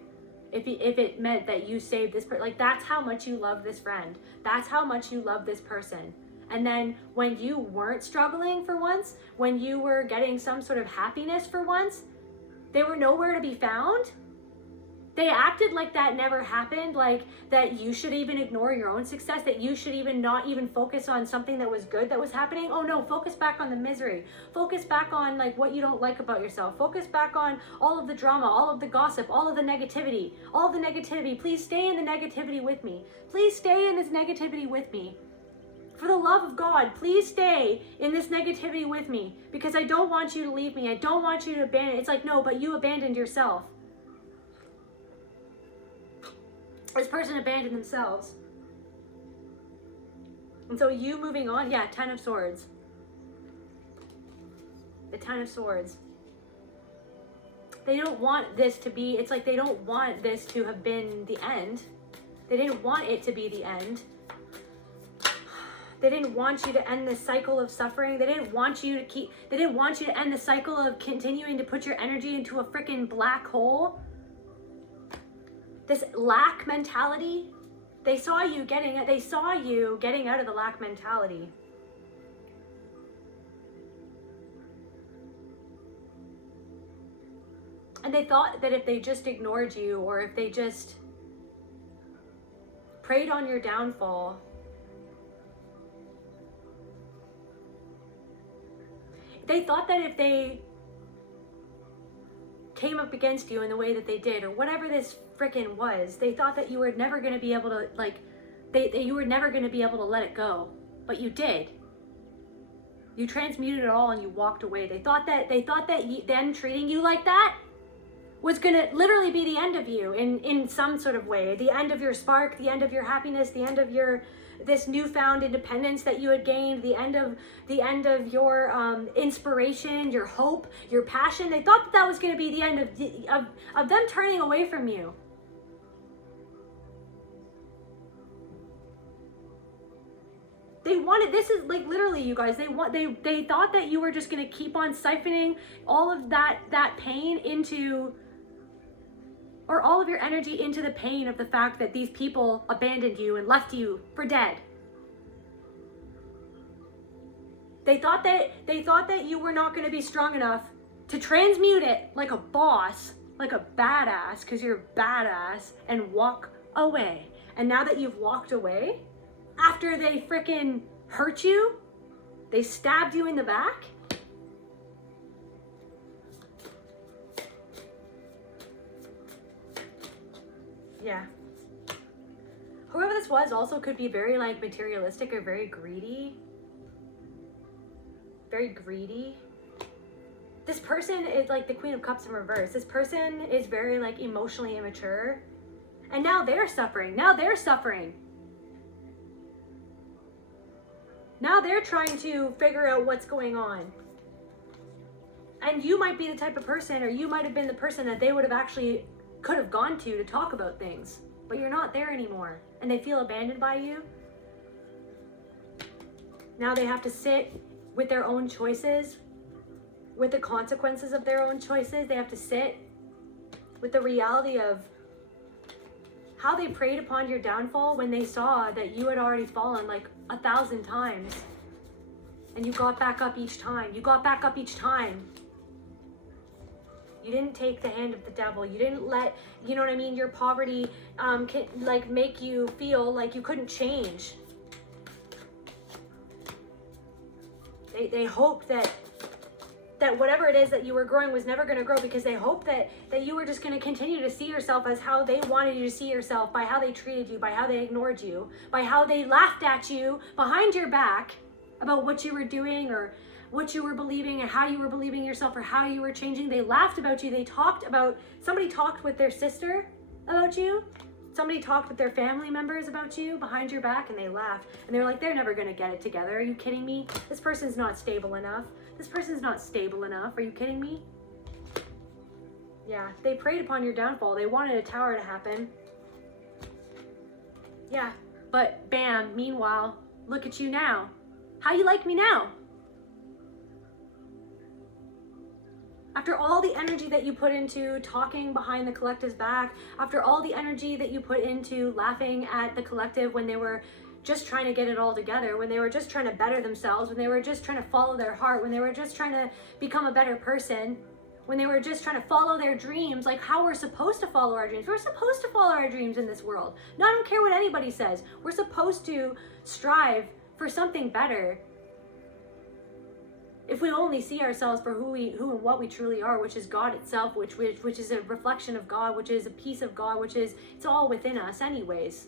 if it meant that you saved this person. Like, that's how much you love this friend. That's how much you love this person. And then when you weren't struggling for once, when you were getting some sort of happiness for once, they were nowhere to be found. They acted like that never happened, like that you should even ignore your own success, that you should even not even focus on something that was good that was happening. Oh no, focus back on the misery. Focus back on like what you don't like about yourself. Focus back on all of the drama, all of the gossip, all of the negativity, all of the negativity. Please stay in the negativity with me. Please stay in this negativity with me. For the love of God, please stay in this negativity with me, because I don't want you to leave me. I don't want you to abandon. It's like, no, but you abandoned yourself. This person abandoned themselves. And so you moving on, yeah, 10 of Swords. The 10 of Swords. They don't want this to be, it's like they don't want this to have been the end. They didn't want it to be the end. They didn't want you to end this cycle of suffering. They didn't want you to end the cycle of continuing to put your energy into a freaking black hole. This lack mentality, they saw you getting out of the lack mentality. And they thought that if they just ignored you, or if they just preyed on your downfall, they thought that if they came up against you in the way that they did, or whatever this frickin' was, they thought that you were never going to be able to, like, you were never going to be able to let it go. But you did. You transmuted it all and you walked away. They thought that them treating you like that was going to literally be the end of you in some sort of way. The end of your spark, the end of your happiness, the end of this newfound independence that you had gained, the end of your inspiration, your hope, your passion. They thought that was going to be the end of them turning away from you. They wanted, this is like literally, you guys, they thought that you were just going to keep on siphoning all of that pain into, or all of your energy into the pain of the fact that these people abandoned you and left you for dead. They thought that you were not going to be strong enough to transmute it like a boss, like a badass, because you're a badass, and walk away. And now that you've walked away, after they freaking hurt you, they stabbed you in the back. Yeah. Whoever this was also could be very like materialistic or very greedy. Very greedy. This person is like the Queen of Cups in reverse. This person is very like emotionally immature. And now they're suffering. Now they're suffering. Now they're trying to figure out what's going on. And you might be the type of person, or you might have been the person that they would have actually could have gone to talk about things. but you're not there anymore, and they feel abandoned by you. Now they have to sit with their own choices, with the consequences of their own choices. They have to sit with the reality of how they preyed upon your downfall when they saw that you had already fallen like 1,000 times. And you got back up each time. You got back up each time. You didn't take the hand of the devil. You didn't let, you know what I mean, your poverty make you feel like you couldn't change. They hoped that whatever it is that you were growing was never going to grow, because they hoped that you were just going to continue to see yourself as how they wanted you to see yourself, by how they treated you, by how they ignored you, by how they laughed at you behind your back about what you were doing or what you were believing and how you were believing yourself or how you were changing. They laughed about you. They talked about, somebody talked with their sister about you. Somebody talked with their family members about you behind your back, and they laughed. And they were like, they're never going to get it together. Are you kidding me? This person's not stable enough. This person's not stable enough. Are you kidding me? Yeah, they preyed upon your downfall. They wanted a tower to happen. Yeah, but bam, meanwhile, look at you now. How you like me now? After all the energy that you put into talking behind the collective's back, after all the energy that you put into laughing at the collective when they were just trying to get it all together, when they were just trying to better themselves, when they were just trying to follow their heart, when they were just trying to become a better person, when they were just trying to follow their dreams, like how we're supposed to follow our dreams. We're supposed to follow our dreams in this world. No, I don't care what anybody says. We're supposed to strive for something better. If we only see ourselves for who and what we truly are, which is God itself, which is a reflection of God, which is a piece of God, it's all within us anyways.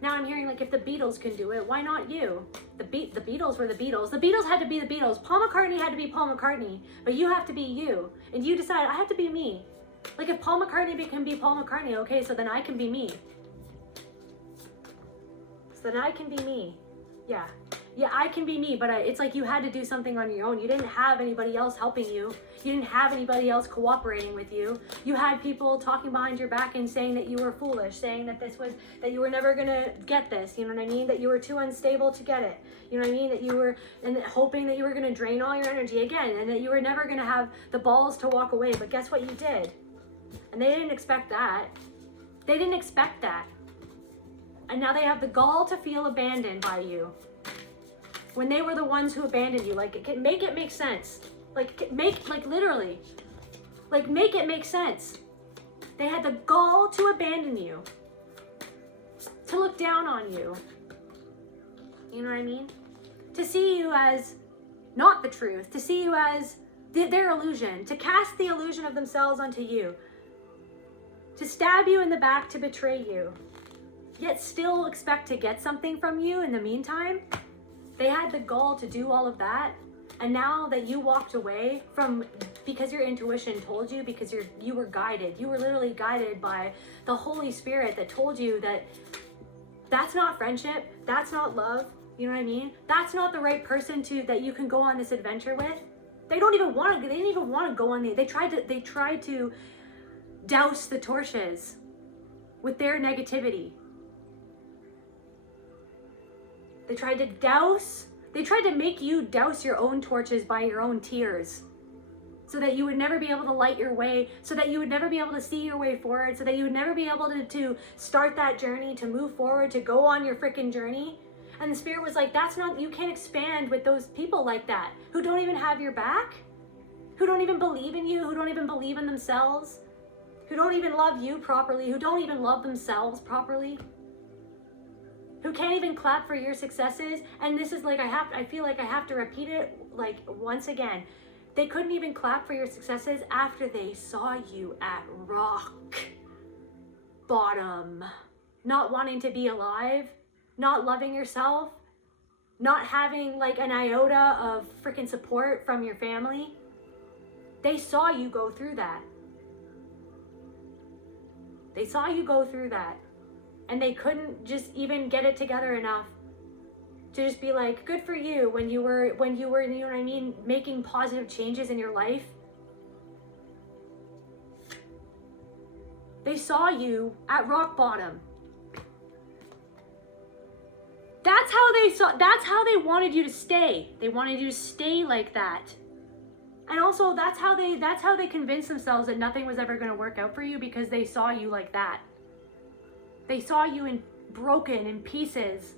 Now I'm hearing like, if the Beatles can do it, why not you? The Beatles were the Beatles. The Beatles had to be the Beatles. Paul McCartney had to be Paul McCartney, but you have to be you. And you decide, I have to be me. Like if Paul McCartney can be Paul McCartney, okay, so then I can be me. So then I can be me. Yeah. Yeah, I can be me, but it's like you had to do something on your own. You didn't have anybody else helping you. You didn't have anybody else cooperating with you. You had people talking behind your back and saying that you were foolish, saying that you were never gonna get this, you know what I mean? That you were too unstable to get it. You know what I mean? That you were, and hoping that you were gonna drain all your energy again, and that you were never gonna have the balls to walk away. But guess what you did? And they didn't expect that. They didn't expect that. And now they have the gall to feel abandoned by you. When they were the ones who abandoned you, like make it make sense. Literally, make it make sense. They had the gall to abandon you, to look down on you. You know what I mean? To see you as not the truth, to see you as their illusion, to cast the illusion of themselves onto you, to stab you in the back, to betray you, yet still expect to get something from you in the meantime. They had the gall to do all of that, and now that you walked away from, because your intuition told you, because you were guided, you were literally guided by the Holy Spirit that told you that that's not friendship, that's not love, you know what I mean? That's not the right person that you can go on this adventure with. They didn't even want to go on they tried to douse the torches with their negativity. They tried to make you douse your own torches by your own tears, so that you would never be able to light your way, so that you would never be able to see your way forward, so that you would never be able to start that journey, to move forward, to go on your freaking journey. And the Spirit was like, you can't expand with those people like that, who don't even have your back, who don't even believe in you, who don't even believe in themselves, who don't even love you properly, who don't even love themselves properly, who can't even clap for your successes. And this is like, I feel like I have to repeat it like once again. They couldn't even clap for your successes after they saw you at rock bottom, not wanting to be alive, not loving yourself, not having like an iota of freaking support from your family. They saw you go through that. They saw you go through that. And they couldn't just even get it together enough to just be like, good for you, when you were, you know what I mean, making positive changes in your life. They saw you at rock bottom. That's how they wanted you to stay. They wanted you to stay like that. And also that's how they convinced themselves that nothing was ever going to work out for you, because they saw you like that. They saw you broken in pieces.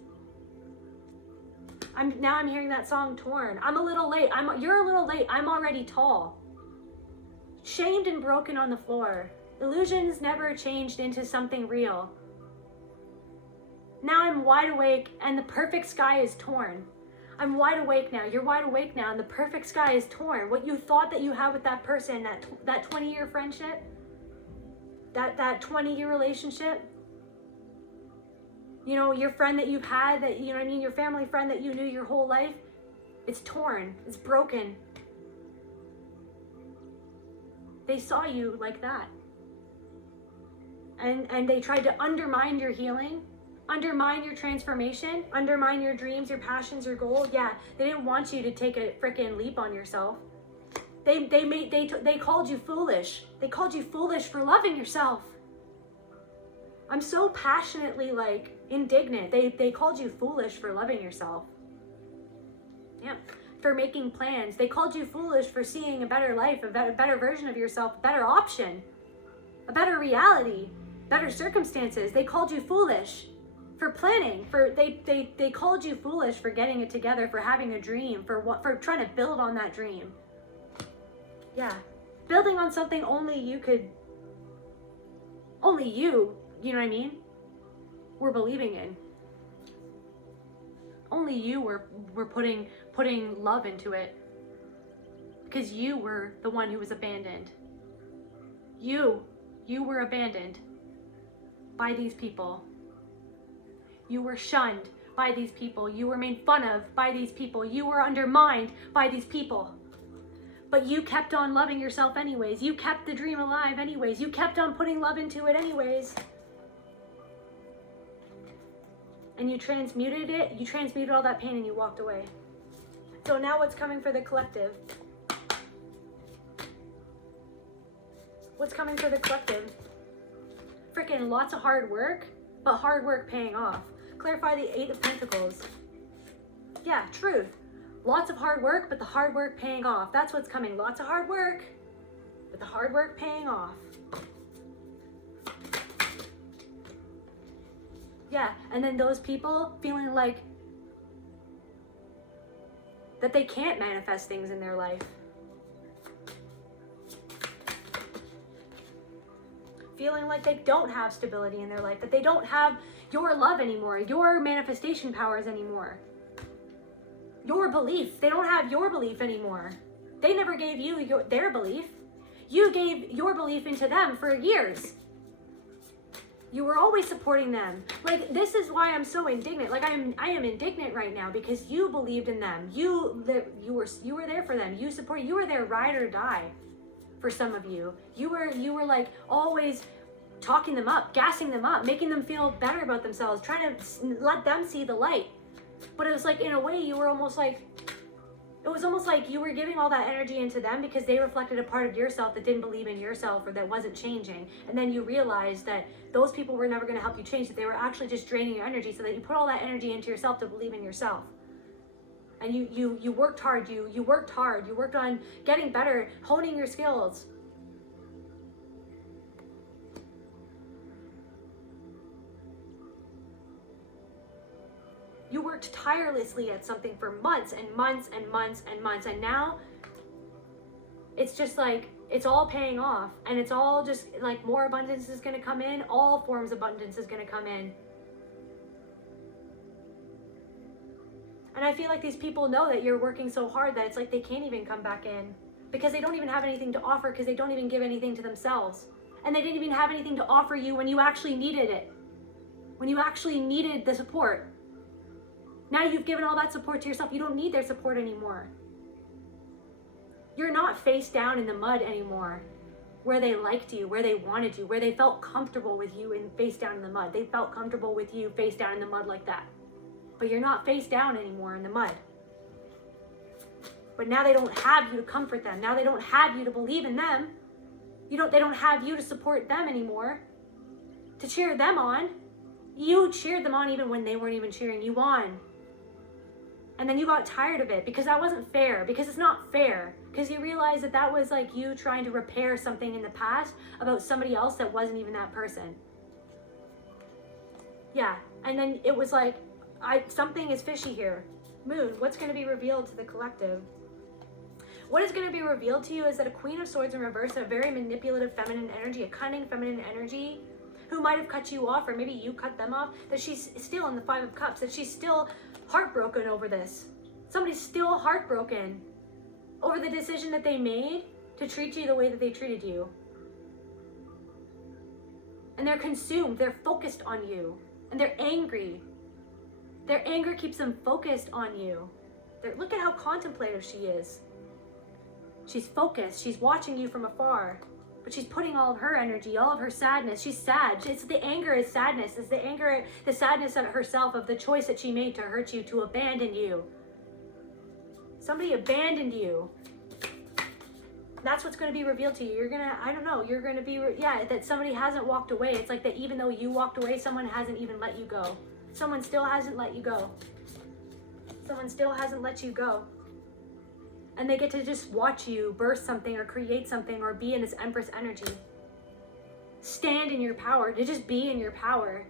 I'm hearing that song Torn. I'm a little late. You're a little late. I'm already tall. Shamed and broken on the floor. Illusions never changed into something real. Now I'm wide awake and the perfect sky is torn. I'm wide awake now. You're wide awake now and the perfect sky is torn. What you thought that you had with that person, that 20-year friendship, that 20-year relationship, you know, your friend that you've had, that, you know what I mean, your family friend that you knew your whole life, it's torn, it's broken. They saw you like that. And they tried to undermine your healing, undermine your transformation, undermine your dreams, your passions, your goals. Yeah, they didn't want you to take a freaking leap on yourself. They called you foolish. They called you foolish for loving yourself. I'm so passionately like indignant. They called you foolish for loving yourself. Yeah, for making plans. They called you foolish for seeing a better life, a better version of yourself, a better option, a better reality, better circumstances. They called you foolish for planning. They called you foolish for getting it together, for having a dream, for trying to build on that dream. Yeah, building on something only you, you know what I mean, were believing in. Only you were putting love into it, because you were the one who was abandoned. You were abandoned by these people. You were shunned by these people. You were made fun of by these people. You were undermined by these people. But you kept on loving yourself anyways. You kept the dream alive anyways. You kept on putting love into it anyways. And you transmuted it. You transmuted all that pain and you walked away. So now what's coming for the collective? What's coming for the collective? Freaking lots of hard work, but hard work paying off. Clarify the 8 of Pentacles. Yeah, truth. Lots of hard work, but the hard work paying off. That's what's coming. Lots of hard work, but the hard work paying off. Yeah, and then those people feeling like that they can't manifest things in their life. Feeling like they don't have stability in their life, that they don't have your love anymore, your manifestation powers anymore. Your belief. They don't have your belief anymore. They never gave you their belief. You gave your belief into them for years. You were always supporting them. Like, this is why I'm so indignant. Like, I am indignant right now because you believed in them. You were there for them. You were their ride or die for some of you. You were like always talking them up, gassing them up, making them feel better about themselves, trying to let them see the light. But it was like, in a way, you were almost like, it was almost like you were giving all that energy into them because they reflected a part of yourself that didn't believe in yourself or that wasn't changing. And then you realized that those people were never going to help you change, that they were actually just draining your energy, so that you put all that energy into yourself to believe in yourself. And you worked hard, you worked hard, you worked on getting better, honing your skills. You worked tirelessly at something for months and months and months and months, and now it's just like, it's all paying off, and it's all just like more abundance is going to come in, all forms of abundance is going to come in. And I feel like these people know that you're working so hard that it's like they can't even come back in, because they don't even have anything to offer, because they don't even give anything to themselves. And they didn't even have anything to offer you when you actually needed it, when you actually needed the support. Now you've given all that support to yourself. You don't need their support anymore. You're not face down in the mud anymore, where they liked you, where they wanted you, where they felt comfortable with you and face down in the mud. They felt comfortable with you face down in the mud like that. But you're not face down anymore in the mud. But now they don't have you to comfort them. Now they don't have you to believe in them. They don't have you to support them anymore. to cheer them on. You cheered them on even when they weren't even cheering you on. And then you got tired of it because that wasn't fair, because it's not fair, because you realized that that was like you trying to repair something in the past about somebody else that wasn't even that person. Yeah, and then it was like, something is fishy here. Moon, what's going to be revealed to the collective? What is going to be revealed to you is that a Queen of Swords in reverse, a very manipulative feminine energy, a cunning feminine energy, who might have cut you off, or maybe you cut them off, that she's still in the Five of Cups, that she's still heartbroken over this. Somebody's still heartbroken over the decision that they made to treat you the way that they treated you. And they're consumed, they're focused on you, and they're angry. Their anger keeps them focused on you. Look at how contemplative she is. She's focused, she's watching you from afar, but she's putting all of her energy, all of her sadness. She's sad. It's the anger is sadness. It's the anger, the sadness of herself, of the choice that she made to hurt you, to abandon you. Somebody abandoned you. That's what's going to be revealed to you. You're going to, I don't know, you're going to be, that somebody hasn't walked away. It's like that even though you walked away, someone hasn't even let you go. Someone still hasn't let you go. Someone still hasn't let you go. And they get to just watch you burst something or create something or be in this Empress energy. Stand in your power, to just be in your power.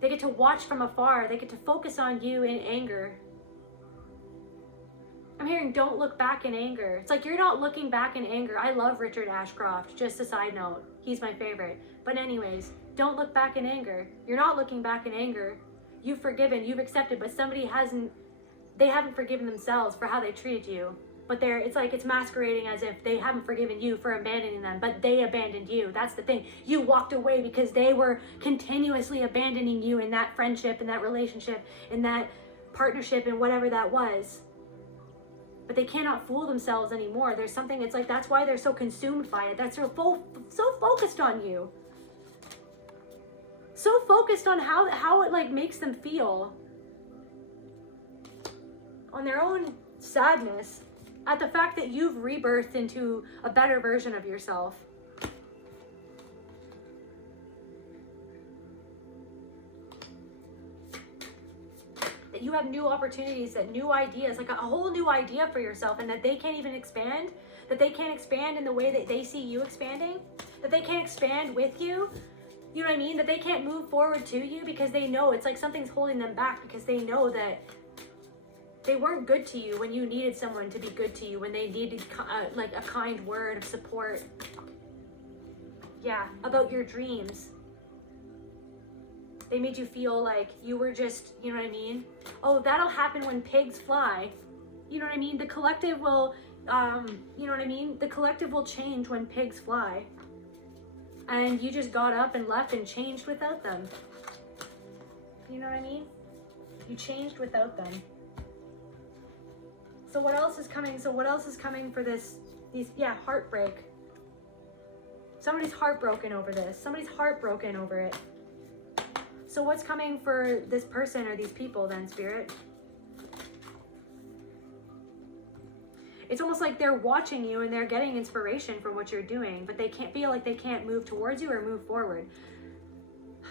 They get to watch from afar. They get to focus on you in anger. I'm hearing don't look back in anger. It's like you're not looking back in anger. I love Richard Ashcroft, just a side note. He's my favorite. But anyways, don't look back in anger. You're not looking back in anger. You've forgiven, you've accepted, but somebody they haven't forgiven themselves for how they treated you. But it's like it's masquerading as if they haven't forgiven you for abandoning them, but they abandoned you. That's the thing. You walked away because they were continuously abandoning you in that friendship, in that relationship, in that partnership, and whatever that was. But they cannot fool themselves anymore. There's something, it's like that's why they're so consumed by it. That's so focused on you. So focused on how it like makes them feel. On their own sadness, at the fact that you've rebirthed into a better version of yourself. That you have new opportunities, that new ideas, like a whole new idea for yourself, and that they can't even expand, that they can't expand in the way that they see you expanding, that they can't expand with you. You know what I mean? That they can't move forward to you because they know it's like something's holding them back, because they know that they weren't good to you when you needed someone to be good to you, when they needed like a kind word of support. Yeah, about your dreams. They made you feel like you were just, you know what I mean? Oh, that'll happen when pigs fly. You know what I mean? The collective will, you know what I mean? The collective will change when pigs fly. And you just got up and left and changed without them. You know what I mean? You changed without them. So what else is coming? So what else is coming for heartbreak. Somebody's heartbroken over this. Somebody's heartbroken over it. So what's coming for this person or these people then, Spirit? It's almost like they're watching you and they're getting inspiration from what you're doing, but they can't feel like they can't move towards you or move forward.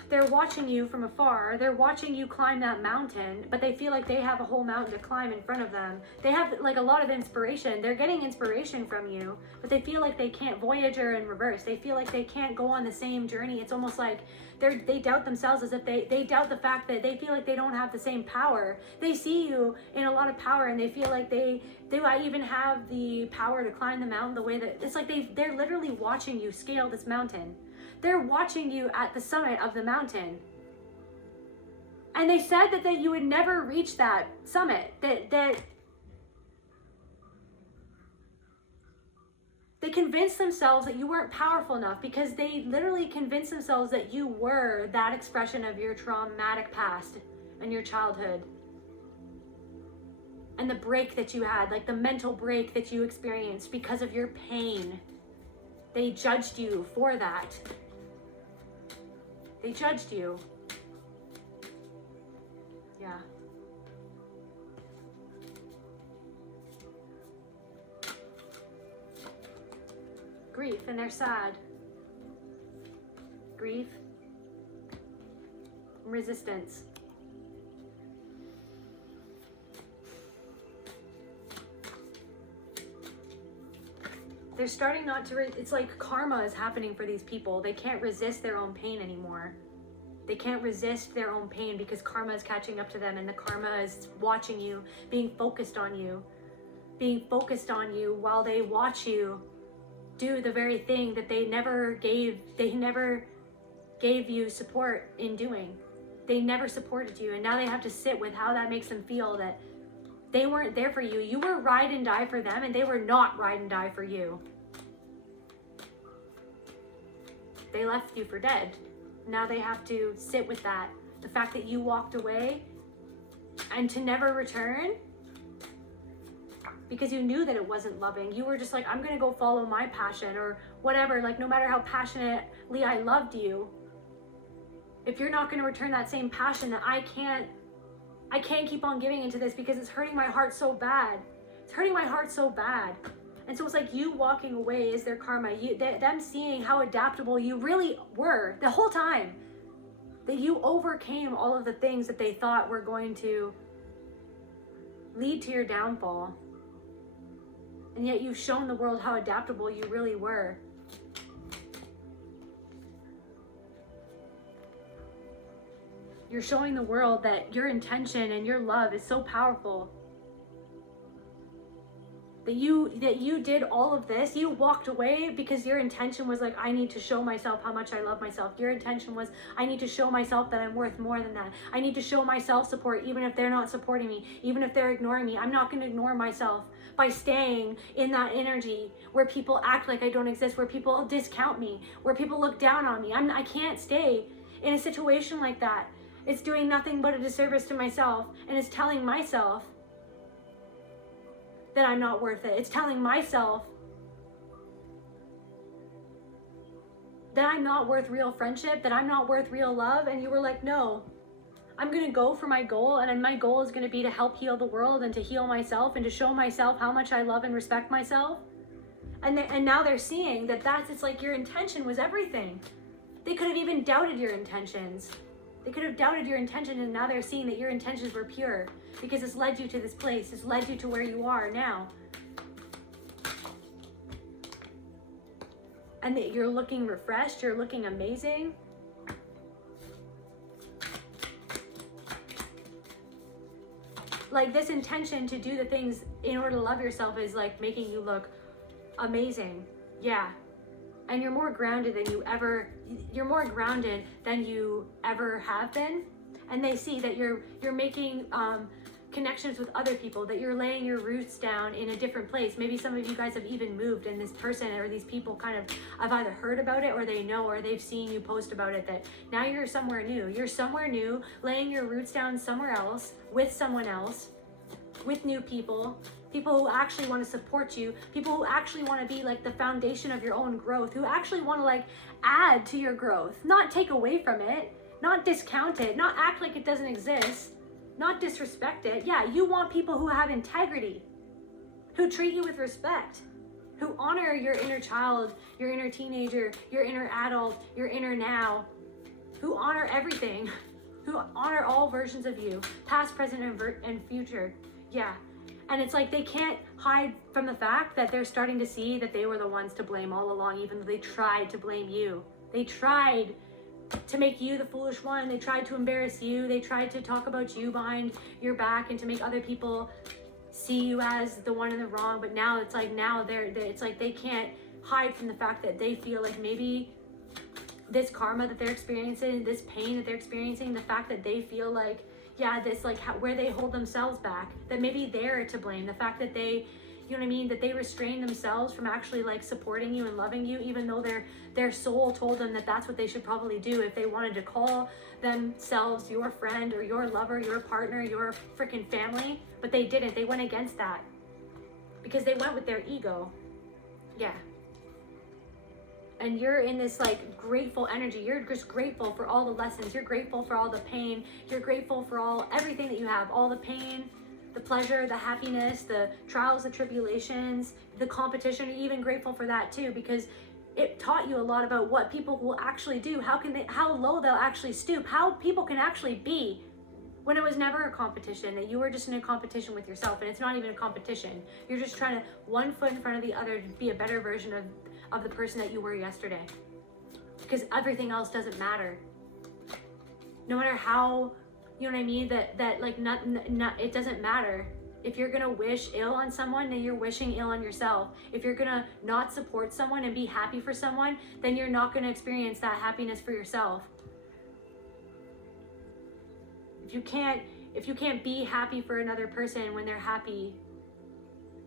They're watching you from afar. They're watching you climb that mountain, but they feel like they have a whole mountain to climb in front of them. They have like a lot of inspiration. They're getting inspiration from you, but they feel like they can't. Voyager in reverse. They feel like they can't go on the same journey. It's almost like they doubt themselves, as if they doubt the fact that they feel like they don't have the same power. They see you in a lot of power, and they feel like they might even have the power to climb the mountain the way that it's like they're literally watching you scale this mountain. They're watching you at the summit of the mountain. And they said that you would never reach that summit. That they convinced themselves that you weren't powerful enough, because they literally convinced themselves that you were that expression of your traumatic past and your childhood. And the break that you had, like the mental break that you experienced because of your pain. They judged you for that. They judged you. Yeah. Grief, and they're sad. Grief, resistance. They're starting not to, it's like karma is happening for these people. They can't resist their own pain anymore. They can't resist their own pain because karma is catching up to them, and the karma is watching you, being focused on you while they watch you do the very thing that they never gave you support in doing. They never supported you, and now they have to sit with how that makes them feel, that they weren't there for you. You were ride and die for them, and they were not ride and die for you. They left you for dead. Now they have to sit with that. The fact that you walked away and to never return because you knew that it wasn't loving. You were just like, I'm going to go follow my passion or whatever. Like, no matter how passionately I loved you, if you're not going to return that same passion, that I can't keep on giving into this because it's hurting my heart so bad. It's hurting my heart so bad. And so it's like you walking away is their karma. Them seeing how adaptable you really were the whole time. That you overcame all of the things that they thought were going to lead to your downfall. And yet you've shown the world how adaptable you really were. You're showing the world that your intention and your love is so powerful. That you did all of this. You walked away because your intention was like, I need to show myself how much I love myself. Your intention was, I need to show myself that I'm worth more than that. I need to show myself support even if they're not supporting me, even if they're ignoring me. I'm not going to ignore myself by staying in that energy where people act like I don't exist, where people discount me, where people look down on me. I can't stay in a situation like that. It's doing nothing but a disservice to myself, and it's telling myself that I'm not worth it. It's telling myself that I'm not worth real friendship, that I'm not worth real love. And you were like, no, I'm going to go for my goal. And my goal is going to be to help heal the world and to heal myself and to show myself how much I love and respect myself. And now they're seeing that it's like your intention was everything. They could have even doubted your intentions. They could have doubted your intention, and now they're seeing that your intentions were pure because it's led you to this place. It's led you to where you are now. And that you're looking refreshed, you're looking amazing. Like, this intention to do the things in order to love yourself is like making you look amazing. Yeah. And you're more grounded than you ever have been. And they see that you're making connections with other people, that you're laying your roots down in a different place. Maybe some of you guys have even moved, and this person or these people kind of have either heard about it or they know or they've seen you post about it, that now you're somewhere new. You're somewhere new, laying your roots down somewhere else, with someone else, with new people who actually want to support you, people who actually want to be like the foundation of your own growth, who actually want to like add to your growth, not take away from it, not discount it, not act like it doesn't exist, not disrespect it. Yeah, you want people who have integrity, who treat you with respect, who honor your inner child, your inner teenager, your inner adult, your inner now, who honor everything, who honor all versions of you, past, present, and future. Yeah. And it's like they can't hide from the fact that they're starting to see that they were the ones to blame all along, even though they tried to blame you. They tried to make you the foolish one. They tried to embarrass you. They tried to talk about you behind your back and to make other people see you as the one in the wrong. But now it's like it's like they can't hide from the fact that they feel like maybe this karma that they're experiencing, this pain that they're experiencing, the fact that they feel like, yeah, this like where they hold themselves back, that maybe they're to blame. The fact that they, you know what I mean, that they restrain themselves from actually like supporting you and loving you, even though their soul told them that that's what they should probably do if they wanted to call themselves your friend or your lover, your partner, your freaking family. But they didn't. They went against that because they went with their ego. Yeah. And you're in this like grateful energy. You're just grateful for all the lessons. You're grateful for all the pain. You're grateful for everything that you have, all the pain, the pleasure, the happiness, the trials, the tribulations, the competition. You're even grateful for that too, because it taught you a lot about what people will actually do, how low they'll actually stoop, how people can actually be, when it was never a competition, that you were just in a competition with yourself. And it's not even a competition. You're just trying to, one foot in front of the other, to be a better version of the person that you were yesterday. Because everything else doesn't matter. No matter how, you know what I mean, that like, it doesn't matter. If you're gonna wish ill on someone, then you're wishing ill on yourself. If you're gonna not support someone and be happy for someone, then you're not gonna experience that happiness for yourself. If you can't be happy for another person when they're happy,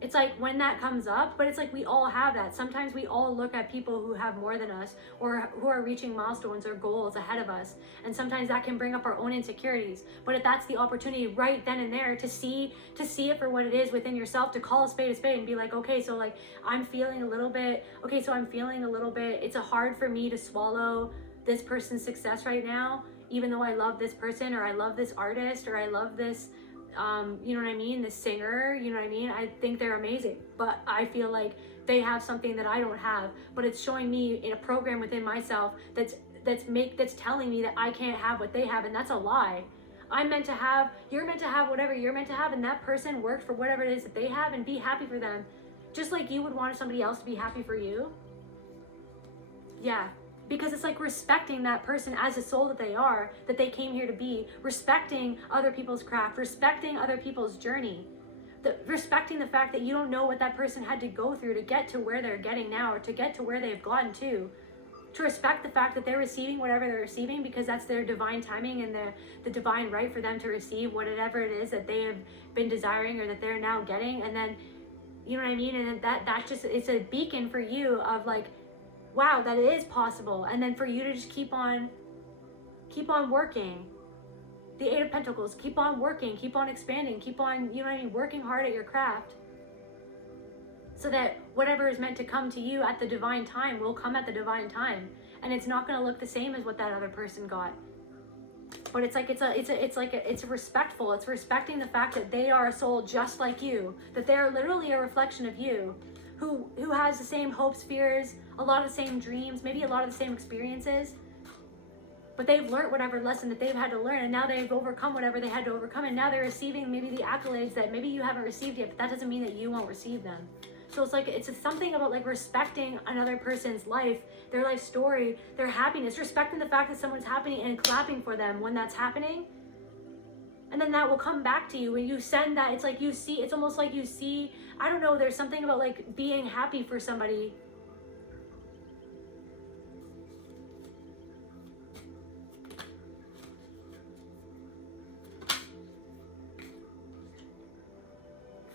it's like when that comes up, but it's like we all have that. Sometimes we all look at people who have more than us, or who are reaching milestones or goals ahead of us. And sometimes that can bring up our own insecurities. But if that's the opportunity right then and there to see it for what it is within yourself, to call a spade and be like, okay, so like I'm feeling a little bit, it's hard for me to swallow this person's success right now, even though I love this person, or I love this artist, or I love this, you know what I mean, this singer, you know what I mean, I think they're amazing, but I feel like they have something that I don't have. But it's showing me in a program within myself that's telling me that I can't have what they have, and that's a lie. You're meant to have whatever you're meant to have, and that person worked for whatever it is that they have, and be happy for them, just like you would want somebody else to be happy for you. Yeah. Because it's like respecting that person as a soul that they are, that they came here to be, respecting other people's craft, respecting other people's journey, respecting the fact that you don't know what that person had to go through to get to where they're getting now, or to get to where they've gotten to respect the fact that they're receiving whatever they're receiving, because that's their divine timing and the divine right for them to receive whatever it is that they have been desiring, or that they're now getting. And then, you know what I mean? And that just, it's a beacon for you of like, wow, that it is possible. And then for you to just keep on working. The Eight of Pentacles, keep on working, keep on expanding, keep on, you know what I mean, working hard at your craft. So that whatever is meant to come to you at the divine time will come at the divine time. And it's not gonna look the same as what that other person got. But it's respectful. It's respecting the fact that they are a soul just like you, that they are literally a reflection of you, who has the same hopes, fears, a lot of the same dreams, maybe a lot of the same experiences, but they've learned whatever lesson that they've had to learn, and now they've overcome whatever they had to overcome, and now they're receiving maybe the accolades that maybe you haven't received yet, but that doesn't mean that you won't receive them. So it's something about like respecting another person's life, their life story, their happiness, respecting the fact that someone's happening and clapping for them when that's happening. And then that will come back to you when you send that. It's almost like you see, I don't know, there's something about like being happy for somebody.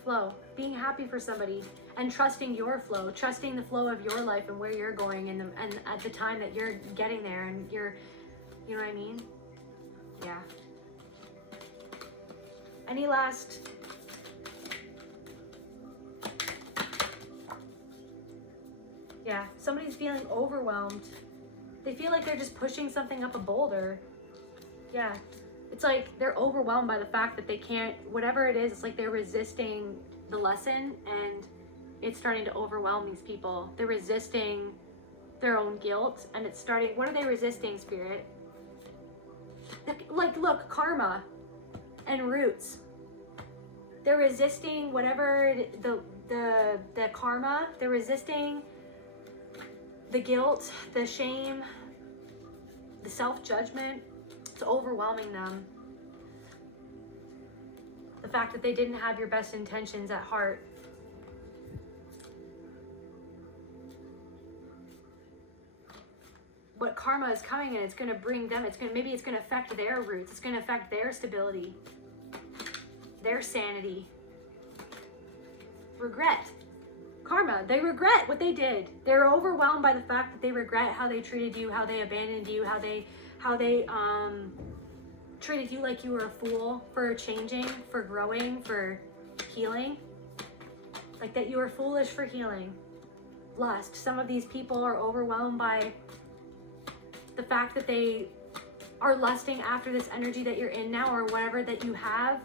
Flow, being happy for somebody, and trusting your flow, trusting the flow of your life and where you're going, and at the time that you're getting there, and you're, you know what I mean? Yeah. Any last somebody's feeling overwhelmed. They feel like they're just pushing something up a boulder. Yeah. It's like they're overwhelmed by the fact that they can't, whatever it is, it's like they're resisting the lesson, and it's starting to overwhelm these people. They're resisting their own guilt, and it's starting, what are they resisting, Spirit? Like, look, karma and roots. They're resisting whatever the karma, they're resisting the guilt, the shame, the self-judgment. It's overwhelming them. The fact that they didn't have your best intentions at heart. What karma is coming in, it's going to bring them, maybe it's going to affect their roots, it's going to affect their stability, their sanity. Regret. Karma, they regret what they did. They're overwhelmed by the fact that they regret how they treated you, how they abandoned you, how they treated you like you were a fool for changing, for growing, for healing. Like that you were foolish for healing. Lust. Some of these people are overwhelmed by the fact that they are lusting after this energy that you're in now, or whatever that you have,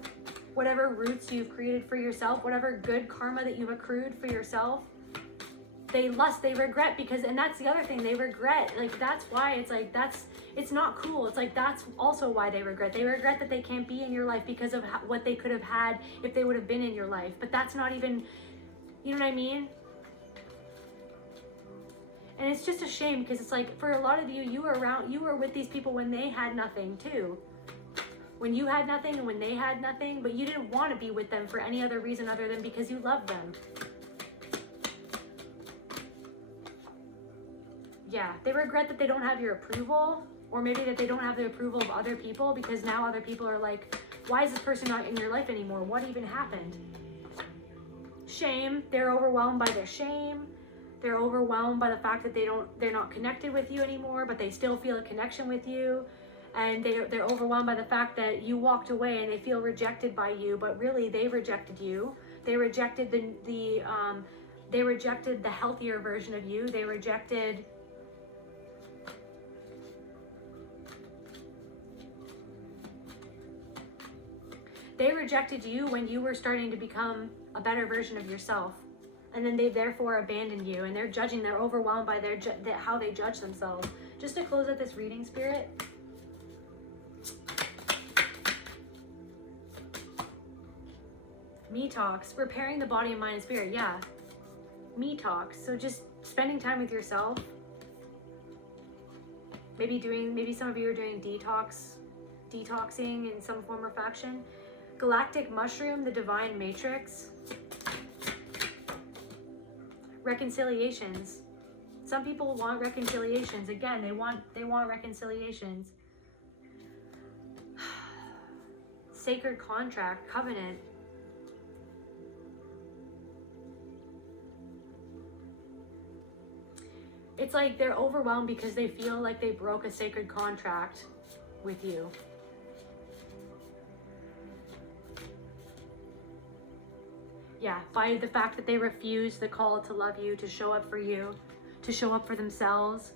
whatever roots you've created for yourself, whatever good karma that you've accrued for yourself. they lust, they regret, because, and that's the other thing, they regret, like, that's why it's like, it's not cool. It's like, that's also why they regret. They regret that they can't be in your life because of what they could have had if they would have been in your life. But that's not even, you know what I mean? And it's just a shame, because it's like, for a lot of you, you were with these people when they had nothing too. When you had nothing and when they had nothing, but you didn't want to be with them for any other reason other than because you loved them. Yeah, they regret that they don't have your approval, or maybe that they don't have the approval of other people, because now other people are like, why is this person not in your life anymore? What even happened? Shame. They're overwhelmed by their shame. They're overwhelmed by the fact that they're not connected with you anymore, but they still feel a connection with you. And they're overwhelmed by the fact that you walked away and they feel rejected by you, but really they rejected you. They rejected they rejected the healthier version of you. They rejected you when you were starting to become a better version of yourself. And then they therefore abandoned you, and they're overwhelmed by how they judge themselves. Just to close out this reading, Spirit. Me talks, repairing the body and mind and spirit. Yeah, me talks. So just spending time with yourself. Maybe some of you are doing detoxing in some form or fashion. Galactic mushroom, the divine matrix. Reconciliations. Some people want reconciliations. Again, they want reconciliations. Sacred contract, covenant. It's like they're overwhelmed because they feel like they broke a sacred contract with you. Yeah, by the fact that they refuse the call to love you, to show up for you, to show up for themselves.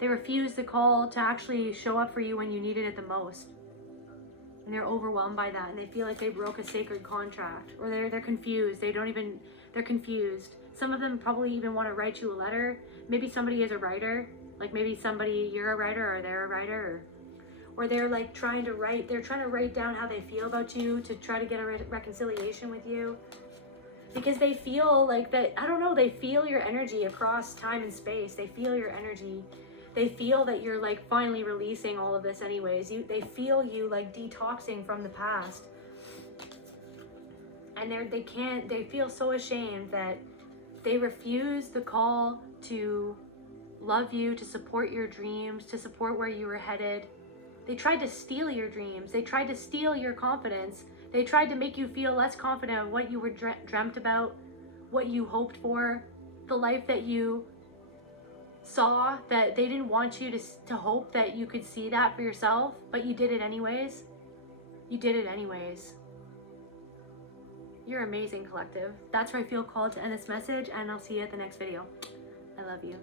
They refuse the call to actually show up for you when you needed it the most. And they're overwhelmed by that, and they feel like they broke a sacred contract, or they're confused. They're confused. Some of them probably even want to write you a letter. Maybe somebody is a writer, like maybe you're a writer, or they're a writer, or they're like trying to write down how they feel about you to try to get a reconciliation with you, because they feel like that, I don't know, they feel your energy across time and space. They feel your energy. They feel that you're like finally releasing all of this anyways. They feel you like detoxing from the past. And they feel so ashamed that they refuse the call to love you, to support your dreams, to support where you were headed. They tried to steal your dreams. They tried to steal your confidence. They tried to make you feel less confident of what you were dreamt about, what you hoped for, the life that you saw, that they didn't want you to hope that you could see that for yourself, but you did it anyways. You did it anyways. You're amazing, collective. That's where I feel called to end this message, and I'll see you at the next video. I love you.